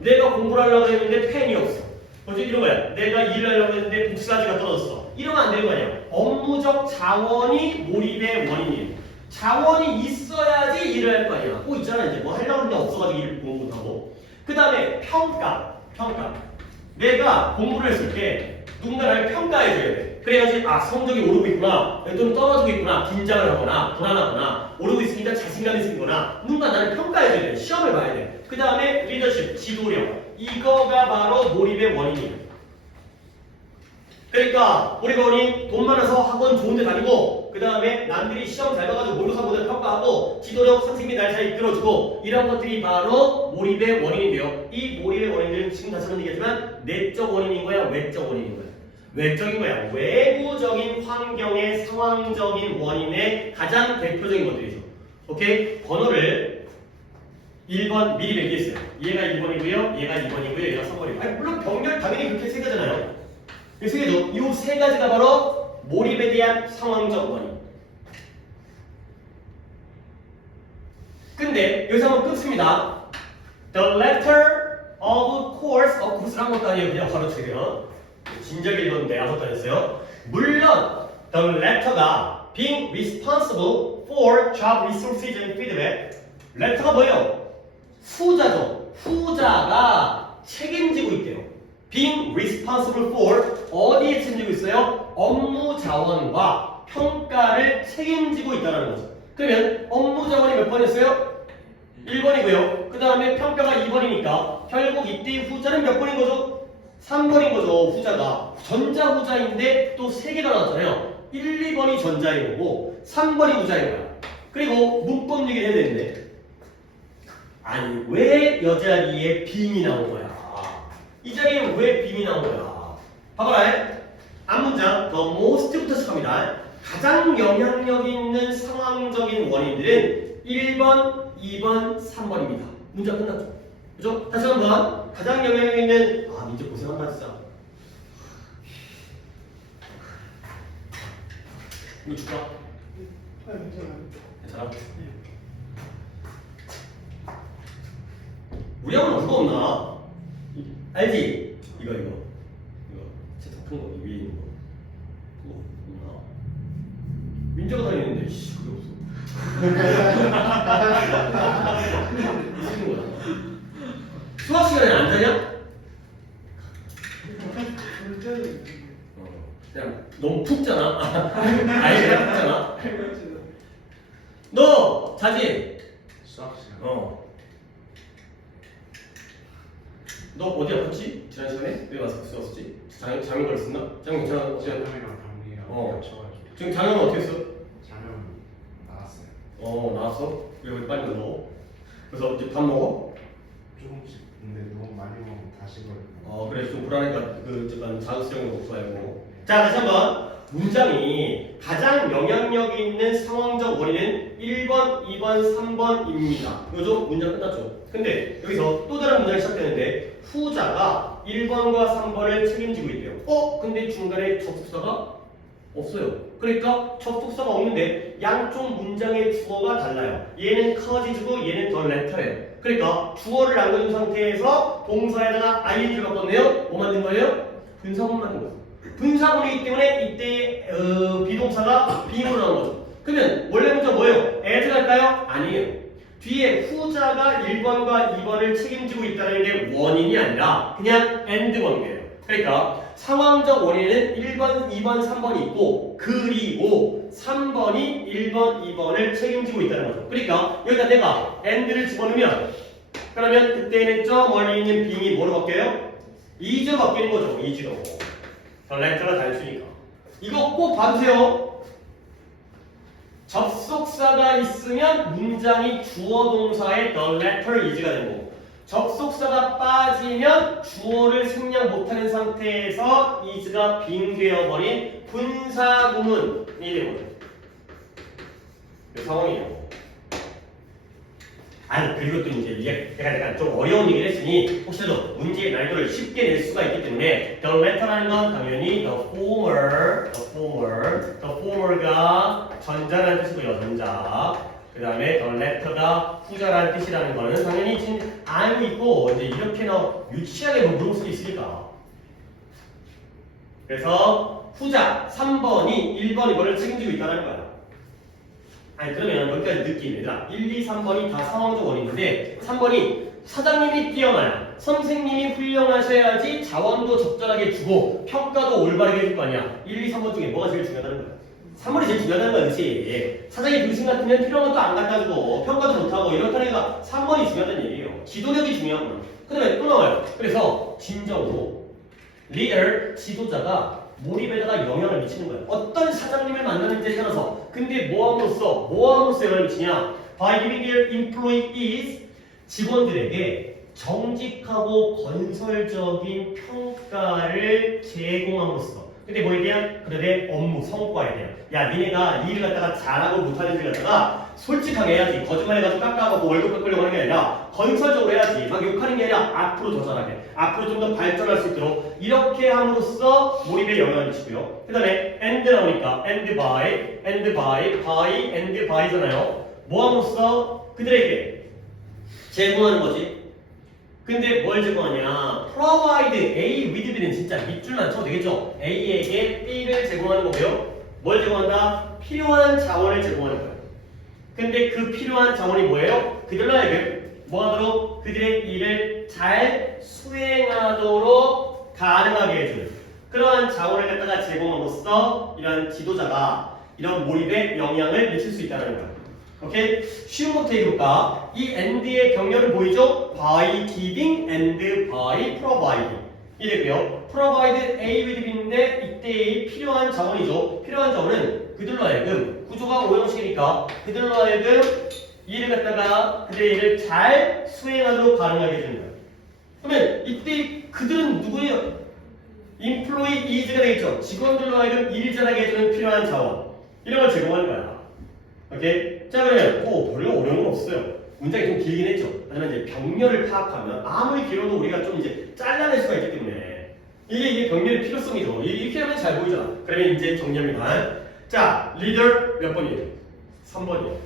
내가 공부를 하려고 했는데 펜이 없어. 뭐지? 이런 거야. 내가 일을 하려고 했는데 복사지가 떨어졌어. 이러면 안 되는 거 아니야. 업무적 자원이 몰입의 원인이에요. 자원이 있어야지 일을 할 거 아니야. 있잖아. 이제 뭐 하려고 하는데 없어가지고 일을 공부 못하고. 그 다음에 평가. 내가 공부를 했을 때 누군가 나를 평가해줘야 돼. 그래야지 성적이 오르고 있구나, 또는 떨어지고 있구나, 긴장을 하거나 불안하거나 오르고 있으니까 자신감이 생기거나 누군가 나를 평가해줘야 돼. 시험을 봐야 돼. 그 다음에 리더십, 지도력. 이거가 바로 몰입의 원인이에요. 그러니까 몰입의 원인, 돈 많아서 학원 좋은 데 다니고 그 다음에 남들이 시험 잘 봐가지고 모의고사 평가하고 지도력 선생님이 날 잘 이끌어주고 이런 것들이 바로 몰입의 원인인데요. 이 몰입의 원인들은 지금 다시 한번 얘기했지만 내적 원인인 거야, 외적 원인인 거야? 외적인 거야. 외부적인 환경의 상황적인 원인의 가장 대표적인 것들이죠. 오케이? 번호를 1번 미리 매기했어요. 얘가 1번이고요, 얘가 2번이고요, 얘가 3번이고요. 물론 병렬 당연히 그렇게 세 개잖아요. 이 세 개죠. 이 세 가지가 바로 몰입에 대한 상황적 원인. 근데 여기서 한번 끊습니다. The letter of course, course를 한 것도 아니에요. 그냥 바로 주세요. 진작에 읽었는데 아무것도 안 했어요. 물론 the letter가 being responsible for job resources and feedback. letter가 뭐예요? 후자죠. 후자가 책임지고 있대요. being responsible for 어디에 책임지고 있어요? 업무 자원과 평가를 책임지고 있다는 거죠. 그러면 업무 자원이 몇 번이었어요? 1번이고요. 그 다음에 평가가 2번이니까 결국 이때 후자는 몇 번인 거죠? 3번인 거죠. 후자가 전자후자인데 또 3개가 나왔잖아요. 1, 2번이 전자인 거고 3번이 후자인 거야. 그리고 문법 얘기를 해야 되는데 아니 왜 여자리에 빙이 나온 거야? 이 자리에 왜 빙이 나온 거야? 봐봐라. 앞문장 the most부터 시작합니다. 가장 영향력 있는 상황적인 원인들은 1번, 2번, 3번입니다. 문장 끝났죠? 그죠? 다시 한번 가장 영향력 있는 민재 고생한다 진짜. 이거 줄까? 괜찮아? 우리 학원은 그거 없나? 알지? 이거 진짜 큰 거, 위에 있는 거 그거 없나? 민재가 다니는데 그게 없어. 있는 거야. 수학 시간에 안 자냐? 그냥 너무 푹 자나? 아예 그냥 푹 자나? 너 자지? 수학 시간. 너 어디 아팠지? 지난 시간에? 왜 마스크 쓰었지? 장염 걸렸었나? 장염 괜찮아? 장염이랑 감기랑 겹쳐가지고. 지금 장염은 어떻게 했어? 장염 나왔어요. 나왔어? 왜 빨리 먹어? 그래서 이제 밥 먹어? 조금씩. 근데 너무 많이 먹으면 다시 걸려. 그래 좀 불안하니까 잠깐 자극성을 먹지 말고. 자 다시 한번 문장이 가장 영향력이 있는 상황적 원인은 1번, 2번, 3번입니다. 이거죠? 문장 끝났죠? 근데 여기서 또 다른 문장이 시작되는데 후자가 1번과 3번을 책임지고 있대요. 근데 중간에 접속사가 없어요. 그러니까 접속사가 없는데 양쪽 문장의 주어가 달라요. 얘는 커지고 얘는 더 레터예요. 그러니까 주어를 남겨둔 상태에서 동사에다가 ing를 바꿨네요. 뭐 만든 거예요? 분사문 만든 거예요. 분사문이기 때문에 이때 비동사가 being으로 나온 거죠. 그러면 원래 문장 뭐예요? as 갈까요? 아니에요. 뒤에 후자가 1번과 2번을 책임지고 있다는 게 원인이 아니라 그냥 and 관계예요. 그러니까 상황적 원인은 1번, 2번, 3번이 있고 그리고 3번이 1번, 2번을 책임지고 있다는 거죠. 그러니까 여기다 내가 and를 집어넣으면 그러면 그때는 저 멀리 있는 being이 뭐로 바뀌어요? is로 바뀌는 거죠. is로. 렛터가 단수니까. 이거 꼭 봐주세요. 접속사가 있으면 문장이 주어 동사의 the letter is가 되는 거고 접속사가 빠지면 주어를 생략 못하는 상태에서 is가 빙되어버린 분사구문이 되는 거죠. 그 상황이에요. 아니 그리고 또 이제 이게 내가 좀 어려운 얘기를 했으니 혹시라도 문제의 난이도를 쉽게 낼 수가 있기 때문에 the letter라는 건 당연히 the former가 전자라는 뜻이고요. 전자. 그 다음에 the letter가 후자라는 뜻이라는 거는 당연히 지금 알고 있고 이제 이렇게나 유치하게 물어볼 수도 있으니까. 그래서 후자 3번이 1번, 2번을 책임지고 있다는 거야. 아니 그러면 여기까지 느낌 얘들아 1, 2, 3번이 다 상황적 원인인데 3번이 사장님이 뛰어나야 선생님이 훌륭하셔야지 자원도 적절하게 주고 평가도 올바르게 해줄 거 아니야. 1, 2, 3번 중에 뭐가 제일 중요하다는 거야? 3번이 제일 중요하다는 거야. 그렇지? 사장이 등신 같으면 필요한 것도 안 갖다 주고 평가도 못하고 이렇다니까 3번이 중요하다는 얘기예요. 지도력이 중요한 거야. 그 다음에 또 나와요. 그래서 진정으로 리더 지도자가 몰입에다가 영향을 미치는 거예요. 어떤 사장님을 만나는지에 따라서. 근데 뭐함으로써 영향을 미치냐? By giving their employees 직원들에게 정직하고 건설적인 평가를 제공함으로써. 근데 뭐에 대한? 그들의 업무 성과에 대한. 야 니네가 이 일을 갖다가 잘하고 못하는 일을 갖다가 솔직하게 해야지. 거짓말해가지고 깎아가고 월급 깎으려고 하는 게 아니라 건설적으로 해야지. 막 욕하는 게 아니라 앞으로 더 잘하게. 앞으로 좀 더 발전할 수 있도록 이렇게 함으로써 몰입에 영향을 미치고요. 그 다음에 and 나오니까 and by잖아요. 뭐 함으로써 그들에게 제공하는 거지. 근데 뭘 제공하냐? provide A with B는 진짜 밑줄만 쳐도 되겠죠? A에게 B를 제공하는 거고요. 뭘 제공한다? 필요한 자원을 제공하는 거예요. 근데 그 필요한 자원이 뭐예요? 그들로 하여금 뭐 하도록? 그들의 일을 잘 수행하도록 가능하게 해주는 그러한 자원을 갖다가 제공함으로써 이런 지도자가 이런 몰입에 영향을 미칠 수 있다는 거예요. 오케이? 쉬운 것부터 해볼까? 이 and의 경렬은 보이죠? by giving and by providing 이랬고요. provide A with B인데 이때의 필요한 자원이죠. 필요한 자원은 그들로 하여금 구조가 오형식이니까 그들로 하여금 일을 갖다가 그들의 일을 잘 수행하도록 가능하게 해주는 거예요. 그러면 이때 그들은 누구예요? employees가 되겠죠. 직원들로 하여금 일 잘하게 해주는 필요한 자원 이런 걸 제공하는 거야. 오케이? 자 그러면 별로 어려운 건 없어요. 문장이 좀 길긴 했죠. 하지만 이제 병렬을 파악하면 아무리 길어도 우리가 좀 이제 잘라낼 수가 있기 때문에 이게 병렬의 필요성이죠. 이렇게 하면 잘 보이잖아. 그러면 이제 정리합니다. 자, 리더 몇 번이에요? 3번이에요.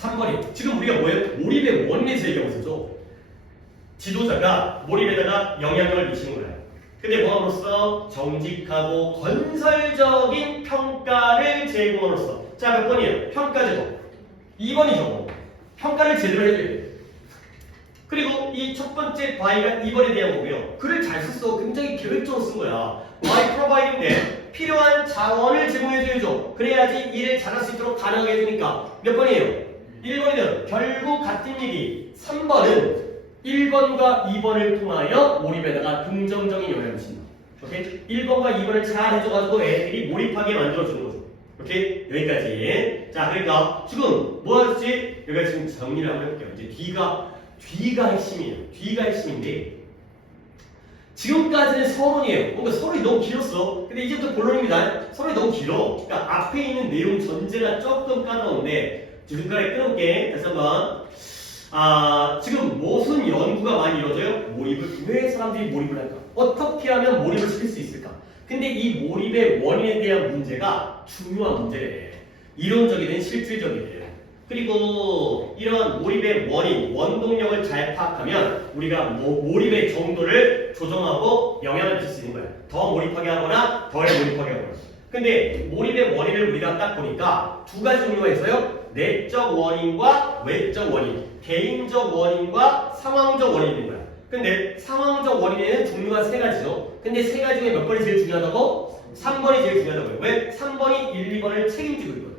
3번이 지금 우리가 뭐예요? 몰입의 원리에서 얘기하고 있었죠. 지도자가 몰입에다가 영향력을 미치는 거예요. 근데 뭐함으로써 정직하고 건설적인 평가를 제공함으로써. 자, 몇 번이에요? 평가 제공. 2번이죠. 평가를 제대로 해줘야 돼요. 그리고 이 첫 번째 by가 2번에 대한 거고요. 글을 잘 썼어. 굉장히 계획적으로 쓴 거야. by providing인데 필요한 자원을 제공해줘야죠. 그래야지 일을 잘할 수 있도록 가능하게 해주니까. 몇 번이에요? 1번이면 결국 같은 얘기. 3번은 1번과 2번을 통하여 몰입에다가 긍정적인 영향을 미친다. 오케이? 1번과 2번을 잘 해줘가지고 애들이 몰입하게 만들어주는 거죠. 오케이? 여기까지. 자, 그러니까 지금 뭐 하지? 여기가 지금 정리를 한번 해볼게요. 이제 뒤가 핵심이에요. 뒤가 핵심인데 지금까지는 서론이에요. 뭔가 서론이 너무 길었어. 근데 이제부터 본론입니다. 서론이 너무 길어. 그러니까 앞에 있는 내용 전제가 조금 까다로운데 지금까지 끊을게. 다시 한번. 지금 무슨 연구가 많이 이루어져요? 몰입을. 왜 사람들이 몰입을 할까? 어떻게 하면 몰입을 시킬 수 있을까? 근데 이 몰입의 원인에 대한 문제가 중요한 문제래. 이론적이든 실질적이든. 그리고 이런 몰입의 원인, 원동력을 잘 파악하면 우리가 몰입의 정도를 조정하고 영향을 줄 수 있는 거야. 더 몰입하게 하거나 덜 몰입하게 하거나. 근데 몰입의 원인을 우리가 딱 보니까 두 가지 종류가 있어요. 내적 원인과 외적 원인, 개인적 원인과 상황적 원인이 있는 거야. 근데 상황적 원인에는 종류가 세 가지죠. 근데 세 가지 중에 몇 번이 제일 중요하다고? 3번이 제일 중요하다고요. 왜? 3번이 1, 2번을 책임지고 있거든.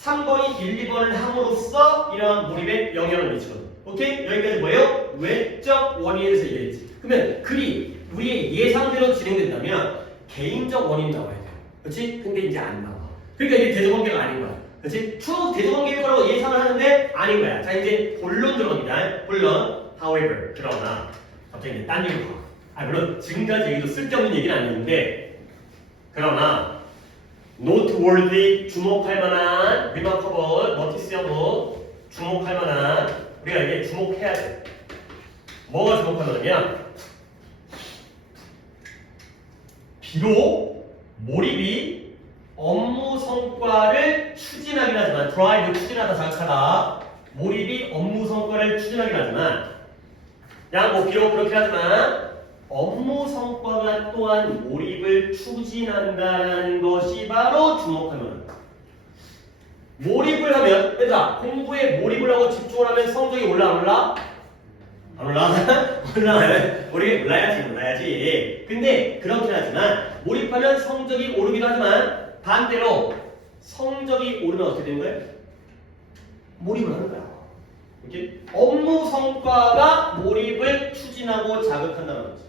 3번이 1, 2번을 함으로써 이러한 몰입에 영향을 미치거든. 오케이? 여기까지 뭐예요? 외적 원인에서 얘기했지. 그러면 글이 우리의 예상대로 진행된다면 개인적 원인이 나와야 돼요. 그렇지? 근데 이제 안 나와. 그러니까 이게 대조관계가 아닌 거야. 그렇지? 쭉 대조관계일 거라고 예상을 하는데 아닌 거야. 자, 이제 본론 들어갑니다. 본론. However, 그러나 갑자기 이제 딴 얘기로 가. 물론 지금까지 얘기도 쓸데없는 얘기는 아니었는데 그러나 noteworthy, 주목할 만한, remarkable, noticeable, 주목할 만한 우리가 이게 주목해야 돼. 뭐가 주목할 만하냐? 비록 몰입이 업무 성과를 추진하긴 하지만 drive 추진하다 자극하다 몰입이 업무 성과를 추진하긴 하지만 뭐 비록 그렇긴 하지만 업무 성과가 또한 몰입을 추진한다는 것이 바로 주목할 만한 거야. 몰입을 하면 얘들아 공부에 몰입을 하고 집중을 하면 성적이 올라 안 올라? 안 올라? 올라. 우리 올라야지. 근데 그렇긴 하지만 몰입하면 성적이 오르기도 하지만 반대로 성적이 오르면 어떻게 되는 거예요? 몰입을 하는 거야. 이렇게 업무 성과가 몰입을 추진하고 자극한다는 거죠.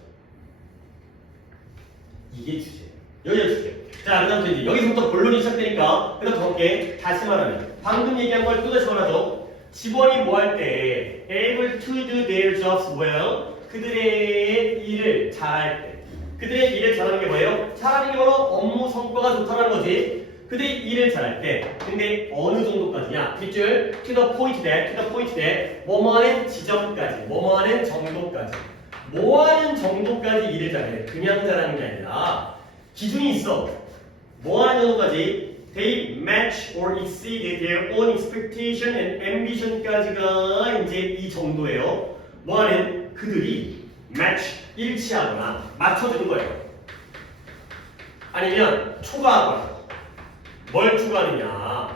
이게 주제예요. 여기가 주제예요. 자, 그다음부터 이제 여기서부터 본론이 시작되니까 그다음 더 볼게. 다시 말하면 방금 얘기한 걸 또다시 말하죠. 직원이 뭐 할 때 able to do their jobs well 그들의 일을 잘할 때 그들의 일을 잘하는 게 뭐예요? 잘하는 게 바로 업무 성과가 좋다는 거지. 그들이 일을 잘할 때 근데 어느 정도까지냐? 뒷줄 to the point that 뭐뭐하는 지점까지 뭐뭐하는 정도까지 뭐하는 정도까지 일을 잘해. 그냥 잘하는 게 아니라 기준이 있어. 뭐하는 정도까지 they match or exceed their own expectation and ambition까지가 이제 이 정도예요. 뭐하는 그들이 match 일치하거나 맞춰주는 거예요. 아니면 초과하거나 뭘 추구하느냐?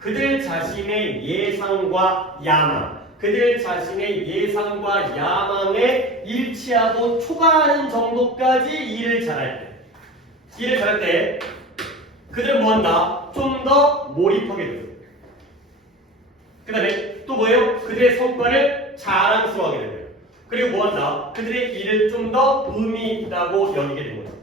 그들 자신의 예상과 야망, 그들 자신의 예상과 야망에 일치하고 초과하는 정도까지 일을 잘할 때, 그들은 뭐한다? 좀 더 몰입하게 돼요. 그 다음에 또 뭐예요? 그들의 성과를 자랑스러워하게 되고요. 그리고 뭐한다? 그들의 일을 좀 더 의미 있다고 여기게 되는 거예요.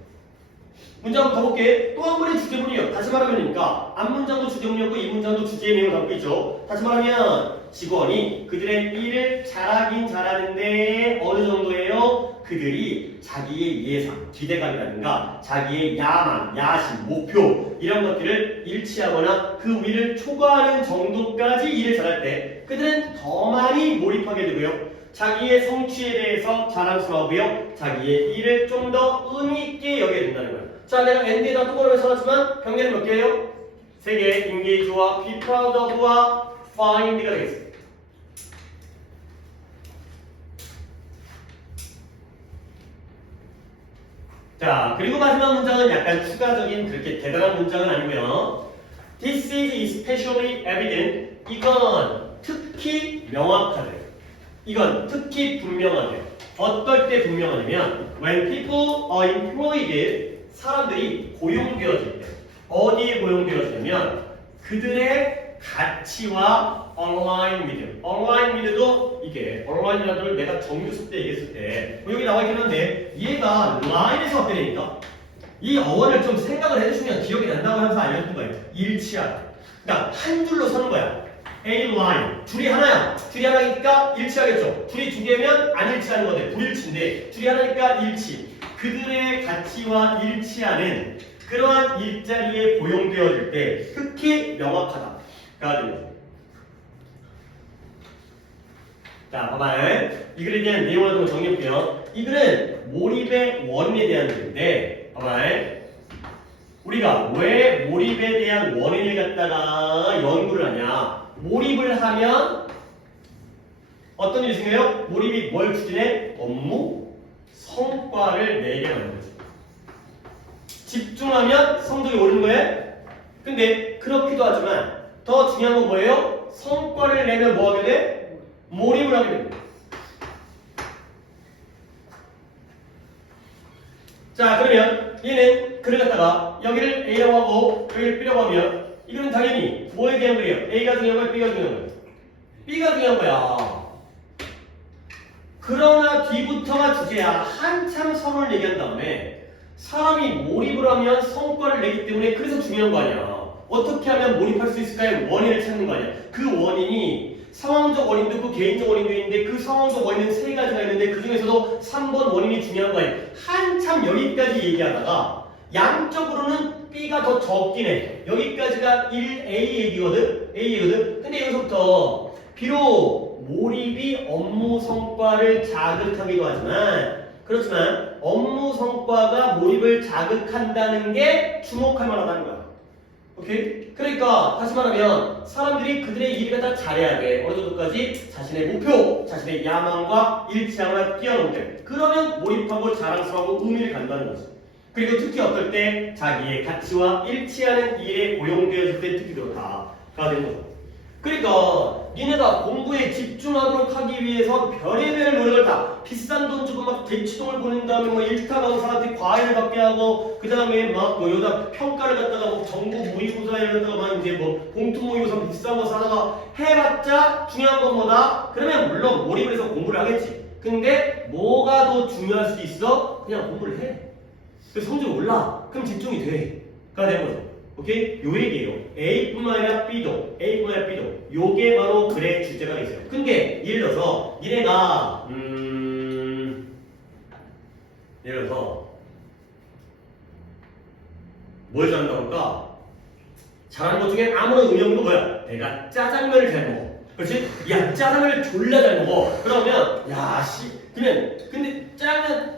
문장 한번 더 볼게. 또 한 번의 주제문이에요. 다시 말하면이니까 앞문장도 주제문이었고 이 문장도 주제의 내용을 담고 있죠. 다시 말하면 직원이 그들의 일을 잘하긴 잘하는데 어느 정도예요? 그들이 자기의 예상, 기대감이라든가 자기의 야망, 야심, 목표 이런 것들을 일치하거나 그 위를 초과하는 정도까지 일을 잘할 때 그들은 더 많이 몰입하게 되고요. 자기의 성취에 대해서 자랑스러워하고요. 자기의 일을 좀 더 의미 있게 여기게 된다는 거예요. 자, 내가 엔드에다 똑바로 써놨지만 경계는 몇 개예요? 3개. engage와 be proud of와 find가 되겠습니다. 자, 그리고 마지막 문장은 약간 추가적인 그렇게 대단한 문장은 아니고요. This is especially evident. 이건 특히 명확하대요. 이건 특히 분명하대요. 어떨 때 분명하냐면 when people are employed, 사람들이 고용되어질 때 어디에 고용되어지냐면 그들의 가치와 align with. align with도 이게 align이라는 내가 정규습 때 얘기했을 때 여기 나와 있긴 한데 얘가 line에서 왔다니까 이 어원을 좀 생각을 해주시면 기억이 난다고 하면서 알려준 거예요. 일치하다. 그러니까 한 줄로 서는 거야. A line. 줄이 하나야. 줄이 하나니까 일치하겠죠. 줄이 두 개면 안 일치하는 건데 불일치인데 줄이 하나니까 일치. 그들의 가치와 일치하는 그러한 일자리에 고용되어질 때 특히 명확하다. 가 되는 거죠. 자, 봐봐요. 이 글에 대한 내용을 좀 정리해볼게요. 이 글은 몰입의 원인에 대한 글인데, 봐봐요. 우리가 왜 몰입에 대한 원인을 갖다가 연구를 하냐? 몰입을 하면 어떤 일이 생겨요? 몰입이 뭘 추진해? 업무 성과를 내게 만들어줘. 집중하면 성적이 오르는 거예요. 근데 그렇기도 하지만 더 중요한 건 뭐예요? 성과를 내면 뭐 하게 돼? 몰입을 하게 됩니다. 자, 그러면 얘는 글을 갖다가 여기를 A라고 하고 여기를 B라고 하면 이거는 당연히 뭐에 대한 글이에요? A가 중요한 거야? B가 중요한 거야? B가 중요한 거야. 그러나 뒤부터가 주제야. 한참 서론을 얘기한 다음에 사람이 몰입을 하면 성과를 내기 때문에 그래서 중요한 거 아니야. 어떻게 하면 몰입할 수 있을까요? 원인을 찾는 거 아니야. 그 원인이 상황적 원인도 있고 개인적 원인도 있는데 그 상황적 원인은 세 가지가 있는데 그 중에서도 3번 원인이 중요한 거 아니야. 한참 여기까지 얘기하다가 양적으로는 B가 더 적긴 해. 여기까지가 1A 얘기거든. A 얘기거든. 근데 여기서부터 비록 몰입이 업무 성과를 자극하기도 하지만 그렇지만 업무 성과가 몰입을 자극한다는 게 주목할 만하다는 거야. 오케이? 그러니까 다시 말하면 사람들이 그들의 일을 갖다 잘해야 돼. 어느 정도까지 자신의 목표, 자신의 야망과 일치함을 뛰어넘게 돼. 그러면 몰입하고 자랑스러워하고 의미를 간다는 거지. 그리고 특히 어떨 때 자기의 가치와 일치하는 일에 고용되어질 때 특히 그렇다가 되는 거죠. 그러니까 니네가 공부에 집중하도록 하기 위해서 별의별 노력을 다 비싼 돈 주고 막 대치동을 보낸 다음에 뭐 일타 강사한테 과외를 받게 하고 그 다음에 막 뭐 여기다 평가를 갖다가 뭐 전국 모의고사를 갖다가 막 이제 뭐 봉투 모의고사 비싼 거 사다가 해봤자 중요한 건 뭐다? 그러면 물론 몰입을 해서 공부를 하겠지. 근데 뭐가 더 중요할 수도 있어? 그냥 공부를 해. 그래서 성적이 올라. 그럼 집중이 돼. 가 되는 거죠. 오케이? 요 얘기예요. A뿐만 아니라 B도, A뿐만 아니라 B도. 요게 바로 글의 주제가 있어요. 근데 예를 들어서 니네가 예를 들어서 뭘 잘한다고 할까? 잘하는 것 중에 아무런 의미 없는 거 뭐야? 내가 짜장면을 잘 먹어. 그렇지? 야, 짜장면을 졸라 잘 먹어. 그러면 야, 그러면 근데 짜장면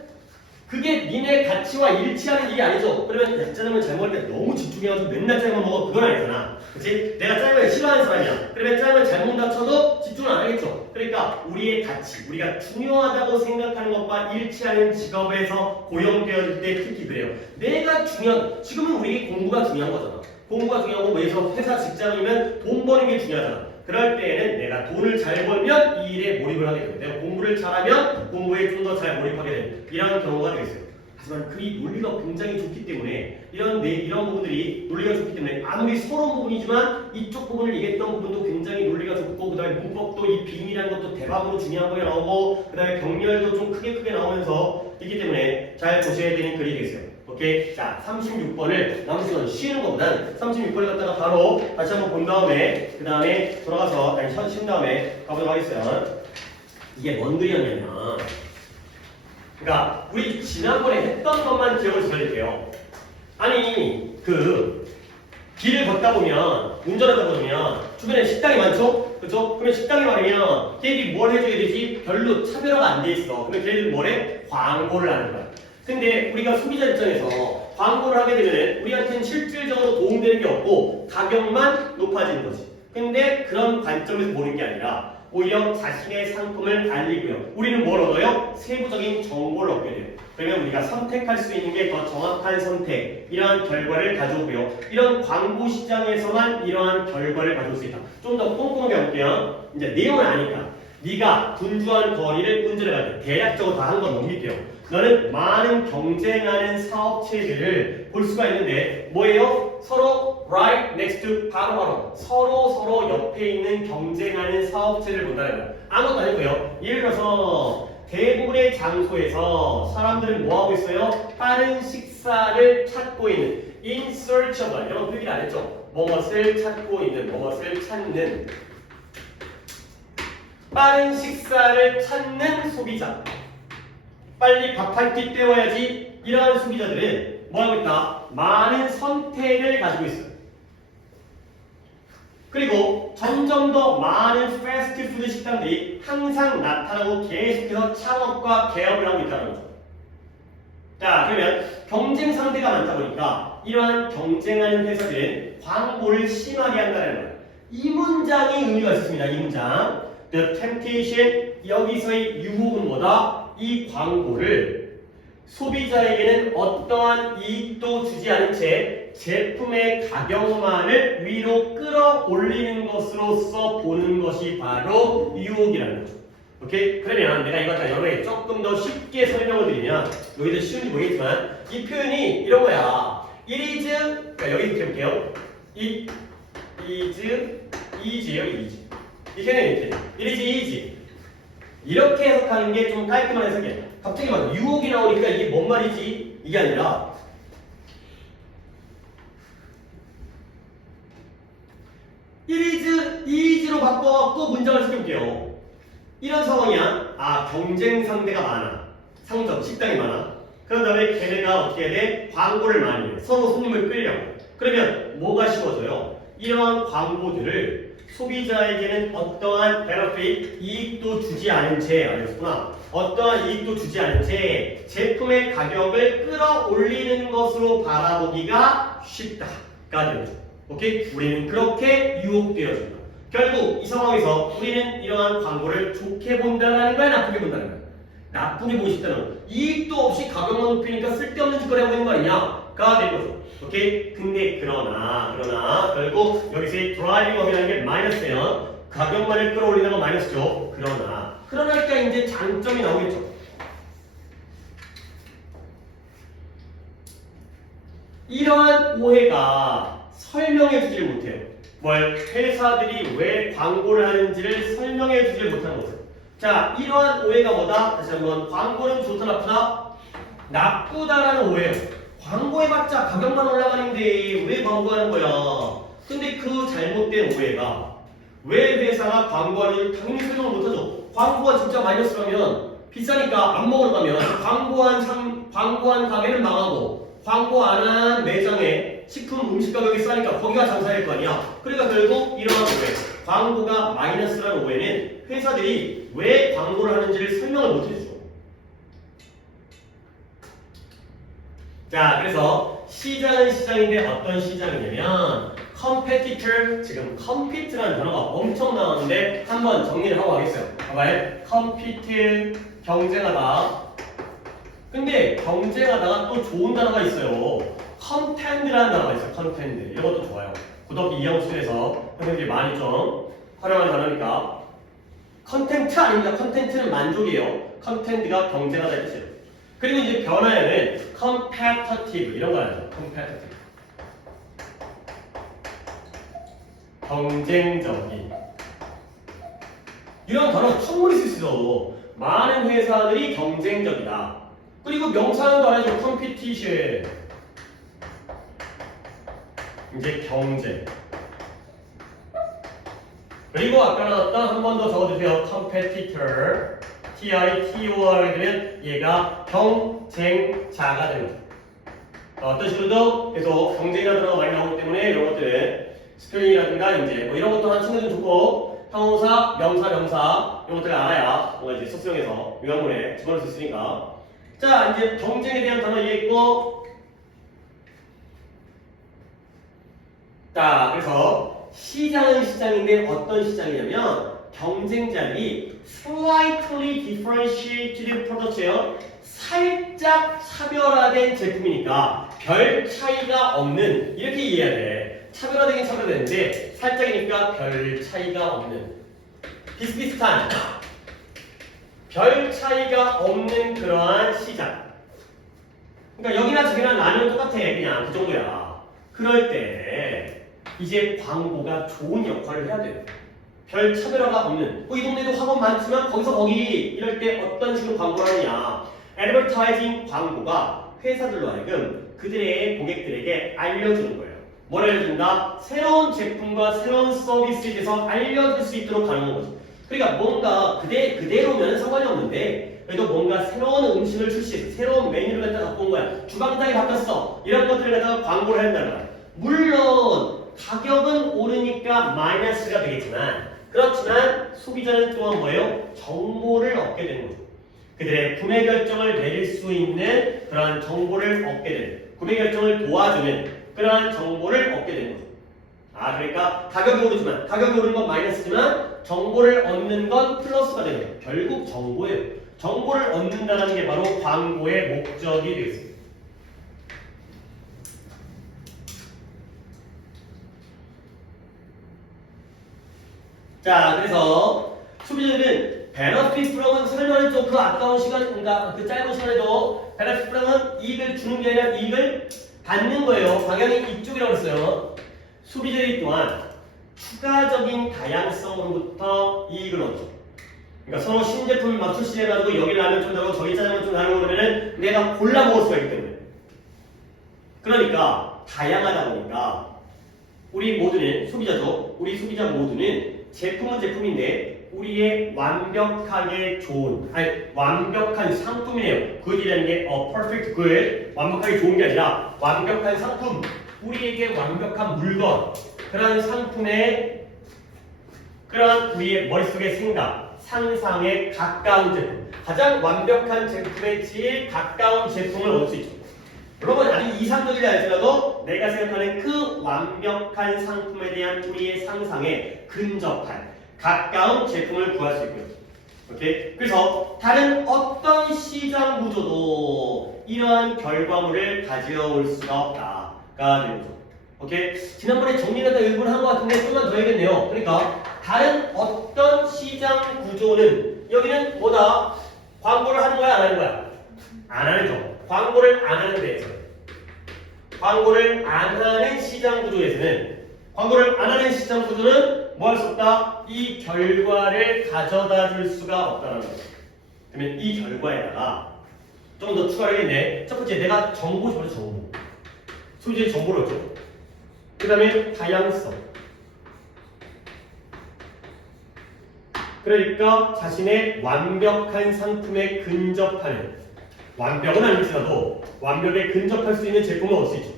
그게 니네 가치와 일치하는 일이 아니죠. 그러면 야, 짜장면 잘 먹을 때 너무 집중해가지고 맨날 짜장면 먹어. 그건 아니잖아. 그치? 내가 짜장면을 싫어하는 사람이야. 그러면 짜장면 잘 먹는다 쳐도 집중을 안 하겠죠. 그러니까 우리의 가치, 우리가 중요하다고 생각하는 것과 일치하는 직업에서 고용되어질 때 특히 그래요. 내가 지금은 우리 공부가 중요한 거잖아. 공부가 중요하고 왜서 회사 직장이면 돈 버는 게 중요하잖아. 그럴 때에는 내가 돈을 잘 벌면 이 일에 몰입을 하게 되고 내가 공부를 잘하면 공부에 좀 더 잘 몰입하게 되는 이런 경우가 되겠어요. 하지만 그 논리가 굉장히 좋기 때문에 이런 부분들이 논리가 좋기 때문에 아무리 서러운 부분이지만 이쪽 부분을 얘기했던 부분도 굉장히 논리가 좋고 그 다음에 문법도 이 빙이라는 것도 대박으로 중요한 거에 나오고 그 다음에 병렬도 좀 크게 나오면서 있기 때문에 잘 보셔야 되는 글이 되겠어요. 오케이. 자, 36번을 남은 시간 쉬는 것보단 36번을 갖다가 바로 다시 한번 본 다음에 그 다음에 돌아가서 쉰 다음에 가보도록 하겠어요. 이게 뭔 글이었냐면 그러니까 우리 지난번에 했던 것만 기억을 드릴게요. 아니 그 길을 걷다 보면 운전하다 보면 주변에 식당이 많죠? 그렇죠? 그러면 식당이 많으면 걔들이 뭘 해줘야 되지? 별로 차별화가 안 돼 있어. 그러면 걔들이 뭐래? 광고를 하는 거야. 근데 우리가 소비자 입장에서 광고를 하게 되면 우리한테는 실질적으로 도움되는 게 없고 가격만 높아지는 거지. 근데 그런 관점에서 보는 게 아니라 오히려 자신의 상품을 알리고요. 우리는 뭘 얻어요? 세부적인 정보를 얻게 돼요. 그러면 우리가 선택할 수 있는 게 더 정확한 선택, 이러한 결과를 가져오고요. 이런 광고 시장에서만 이러한 결과를 가져올 수 있다. 좀 더 꼼꼼하게 볼게요. 이제 내용을 아니까 네가 분주한 거리를 운전해 갈 때 대략적으로 다 한 건 넘길게요. 너는 많은 경쟁하는 사업체들을 볼 수가 있는데 뭐예요? 서로 right next to 바로 서로 옆에 있는 경쟁하는 사업체를 본다는 거예요. 아무것도 아니고요. 예를 들어서 대부분의 장소에서 사람들은 뭐 하고 있어요? 빠른 식사를 찾고 있는 in search of 이런 표기를 안 했죠? 무엇을 찾고 있는, 무엇을 찾는 빠른 식사를 찾는 소비자. 빨리 밥 한 끼 때워야지. 이러한 소비자들은 뭐 하고 있다? 많은 선택을 가지고 있어요. 그리고 점점 더 많은 패스트푸드 식당들이 항상 나타나고 계속해서 창업과 개업을 하고 있다는 거죠. 자, 그러면 경쟁 상대가 많다 보니까 이러한 경쟁하는 회사들은 광고를 심하게 한다는 거예요. 이 문장이 의미가 있습니다. 이 문장. The temptation, 여기서의 유혹은 뭐다? 이 광고를 소비자에게는 어떠한 이익도 주지 않은 채 제품의 가격만을 위로 끌어올리는 것으로서 보는 것이 바로 유혹이라는 거죠. 오케이? 그러면 내가 이거 여러분에게 조금 더 쉽게 설명을 드리면 여기도 쉬운지 모르겠지만 이 표현이 이런 거야. It is, 그러니까 여기 이렇게 볼게요. It is easy예요, easy. 이 표현은 이렇게 It is easy. 이렇게 해석하는 게 좀 깔끔한 해석이야. 갑자기 막 유혹이 나오니까 이게 뭔 말이지? 이게 아니라 It is easy로 바꿔갖고 문장을 시켜볼게요. 이런 상황이야. 아, 경쟁 상대가 많아. 상점, 식당이 많아. 그런 다음에 걔네가 어떻게 해야 돼? 광고를 많이 해. 서로 손님을 끌려고. 그러면 뭐가 쉬워져요? 이러한 광고들을 소비자에게는 어떠한 benefit, 이익도 주지 않은 채, 알겠구나. 어떠한 이익도 주지 않은 채 제품의 가격을 끌어올리는 것으로 바라보기가 쉽다가 되죠. 오케이? 우리는 그렇게 유혹되어집니다. 결국 이 상황에서 우리는 이러한 광고를 좋게 본다는 거야, 나쁘게 본다는 거야? 나쁘게 보고 싶다는 거야. 이익도 없이 가격만 높이니까 쓸데없는 짓거리 하고 있는 거 아니냐가 될 거죠. 오케이? 근데 그러나 결국 여기서의 드라이빙 업이라는 게 마이너스예요. 가격만을 끌어올리는 건 마이너스죠. 그러니까 이제 장점이 나오겠죠. 이러한 오해가 설명해 주지를 못해요. 회사들이 왜 광고를 하는지를 설명해 주지를 못하는 거죠. 자, 이러한 오해가 뭐다? 다시 한번 광고는 좋다 나쁘다? 나쁘다라는 오해예요. 광고해봤자 가격만 올라가는데 왜 광고하는 거야? 근데 그 잘못된 오해가 왜 회사가 광고하는지 당연히 설명을 못하죠. 광고가 진짜 마이너스라면 비싸니까 안 먹으러 가면 광고한 가게는 망하고 광고 안 한 매장에 식품 음식 가격이 싸니까 거기가 장사할 거 아니야. 그러니까 결국 이러한 오해, 광고가 마이너스라는 오해는 회사들이 왜 광고를 하는지를 설명을 못 해주죠. 자, 그래서 시장은 시장인데 어떤 시장이냐면 competitor, 지금 compete라는 단어가 엄청 나왔는데 한번 정리를 하고 가겠어요. 봐봐요. compete, 경쟁하다. 근데 경쟁하다가 또 좋은 단어가 있어요. contend라는 단어가 있어요. contend. 이런 것도 좋아요. 고등학교 2학년 수준에서 선생님들이 많이 좀 활용하는 단어니까. 컨텐트 아닙니다. 컨텐트는 만족이에요. content가 경쟁하다 뜻이에요. 그리고 이제 변화에는 competitive 이런 거 알죠? competitive. 경쟁적인. 이런 단어 충분히 쓸 수 있어. 많은 회사들이 경쟁적이다. 그리고 명사형도 알아야죠. competition. 이제 경쟁. 그리고 아까 나왔던 한 번 더 적어주세요. competitor. T-I-T-O-R이면 얘가 경쟁자가 되는 거죠. 어떤 식으로도 계속 경쟁이라는 단어가 많이 나오기 때문에 이런 것들은 스펠링이라든가 이제 뭐 이런 것도 한 친구들 좋고 형용사, 명사 이런 것들을 알아야 뭔가 이제 속성에서 요양문에 집어넣을 수 있으니까. 자, 이제 경쟁에 대한 단어 이해했고. 자, 그래서 시장은 시장인데 어떤 시장이냐면 경쟁자들이 slightly differentiated product예요. 살짝 차별화된 제품이니까 별 차이가 없는, 이렇게 이해해야 돼. 차별화되긴 차별화되는데 살짝이니까 별 차이가 없는, 비슷비슷한 별 차이가 없는 그러한 시장. 그러니까 여기나 저기나 나누면 똑같아. 그냥 그 정도야. 그럴 때 이제 광고가 좋은 역할을 해야 돼요. 별 차별화가 없는. 이 동네도 학원 많지만 거기서 거기 이럴 때 어떤 식으로 광고를 하느냐. 애드버타이징 광고가 회사들로 하여금 그들의 고객들에게 알려주는 거예요. 뭘 알려준다? 새로운 제품과 새로운 서비스에 대해서 알려줄 수 있도록 하는 거죠. 그러니까 뭔가 그대로면 상관이 없는데 그래도 뭔가 새로운 음식을 출시해서 새로운 메뉴를 갖다 갖고 온 거야. 주방장이 바뀌었어. 이런 것들을 갖다가 광고를 한다는 거야. 물론 가격은 오르니까 마이너스가 되겠지만, 그렇지만 소비자는 또한 뭐예요? 정보를 얻게 되는 거죠. 그들의 구매 결정을 내릴 수 있는 그러한 정보를 얻게 되는, 구매 결정을 도와주는 그러한 정보를 얻게 되는 거죠. 그러니까 가격이 오르지만 가격이 오르는 건 마이너스지만 정보를 얻는 건 플러스가 되는 거예요. 결국 정보예요. 정보를 얻는다는 게 바로 광고의 목적이 되겠습니다. 자, 그래서 소비자들은 benefit from은 설명했죠. 그 아까운 시간, 그러니까 그 짧은 시간에도 benefit from은 이익을 주는 게 아니라 이익을 받는 거예요. 방향이 이쪽이라고 했어요. 소비자들이 또한 추가적인 다양성으로부터 이익을 얻죠. 그러니까 서로 신제품을 막 출시해가지고 여기 라면 좀 다르고 저기 짜장면 좀 다르고 그러면은 내가 골라 먹을 수가 있기 때문에. 그러니까 다양하다 보니까 우리 모두는 소비자죠. 우리 소비자 모두는 제품은 제품인데 우리의 완벽하게 좋은, 완벽한 상품이네요. good이라는 게 perfect good, 완벽하게 좋은 게 아니라 완벽한 상품, 우리에게 완벽한 물건, 그런 상품의 그런 우리의 머릿속의 생각, 상상에 가까운 제품, 가장 완벽한 제품에 제일 가까운 제품을 얻을 수 있죠. 물론 아주 이상적이라 할지라도 내가 생각하는 그 완벽한 상품에 대한 우리의 상상에 근접한 가까운 제품을 구할 수 있고요. 오케이? 그래서 다른 어떤 시장 구조도 이러한 결과물을 가져올 수가 없다가 되는 거죠. 오케이? 지난번에 정리가 다 일부러 한 것 같은데 좀만 더 해야겠네요. 그러니까 다른 어떤 시장 구조는 여기는 뭐다? 광고를 하는 거야 안 하는 거야? 안 하는 거. 광고를 안 하는 데에서 광고를 안 하는 시장 구조에서는 광고를 안 하는 시장 구조는 뭐 할 수 없다? 이 결과를 가져다 줄 수가 없다는 거죠. 그러면 이 결과에다가 좀 더 추가를 하겠네. 첫 번째 내가 정보 줘요. 정보. 소비자의 정보를 얻죠. 그 다음에 다양성. 그러니까 자신의 완벽한 상품에 근접하는, 완벽은 아닐지라도 완벽에 근접할 수 있는 제품을 얻을 수 있죠.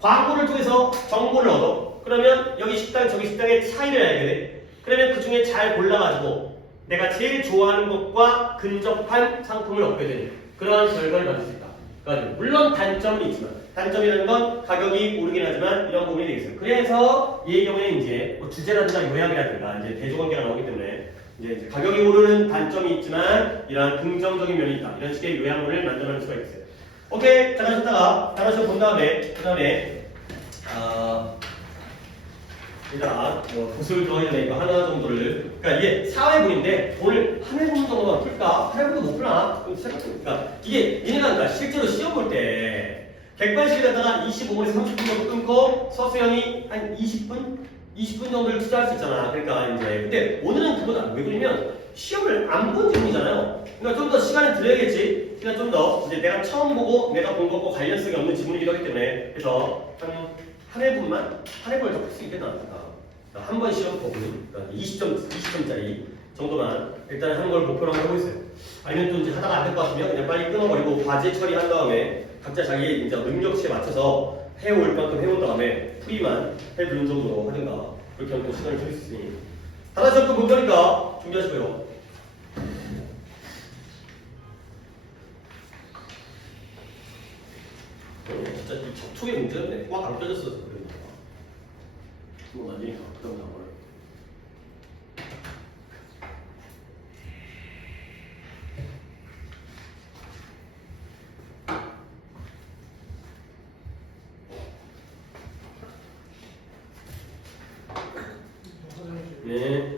광고를 통해서 정보를 얻어. 그러면 여기 식당 저기 식당의 차이를 알게 돼. 그러면 그 중에 잘 골라가지고 내가 제일 좋아하는 것과 근접한 상품을 얻게 되는 그러한 결과를 만들 수 있다. 그러니까 물론 단점은 있지만, 단점이라는 건 가격이 오르긴 하지만 이런 부분이 되겠어요. 그래서 이 경우에는 이제 뭐 주제라든가 요약이라든가 이제 대조관계가 나오기 때문에 이제 가격이 오르는 단점이 있지만 이러한 긍정적인 면이 있다. 이런 식의 요약문을 만들어낼 수가 있어요. 오케이, 잘하셨다가 잘하셔 본 다음에 일단 구슬 들어가야 돼. 이거 하나 정도를. 그러니까 이게 4회분인데 오늘 한 회분 정도만 풀까? 8회분도 못 풀나? 그러니까 이게 얘네가 그러니까 실제로 시험 볼 때 객관식을 갖다가 25분에서 30분 정도 끊고 서수형이 한 20분 정도를 투자할 수 있잖아. 그러니까 이제 근데 오늘은 그보다 왜 그러냐면 시험을 안 본 지문이잖아요. 그러니까 좀 더 시간을 들여야겠지. 그러니까 좀 더 이제 내가 처음 보고 내가 본 것과 관련성이 없는 지문이기도 하기 때문에 그래서 한 회분만 한 회분을 더 풀 수 있겠나? 한 번 시험 보고 그러니까 20점짜리 정도만 일단 하는 걸 목표로 한번 해보겠어요. 아니면 또 이제 하다가 안 될 것 같으면 그냥 빨리 끊어버리고 과제 처리한 다음에 각자 자기의 이제 능력치에 맞춰서 해올 만큼 해온 다음에 풀이만 해보는 정도로 하든가 그렇게 하면 또 시간을 줄일 수 있으니 다른 시험도 볼 거니까 준비하시고요. 진짜 이 접촉의 문제였네. 꽉 안 껴졌어. 그러니까. 뭐 나중에 그런 거 네.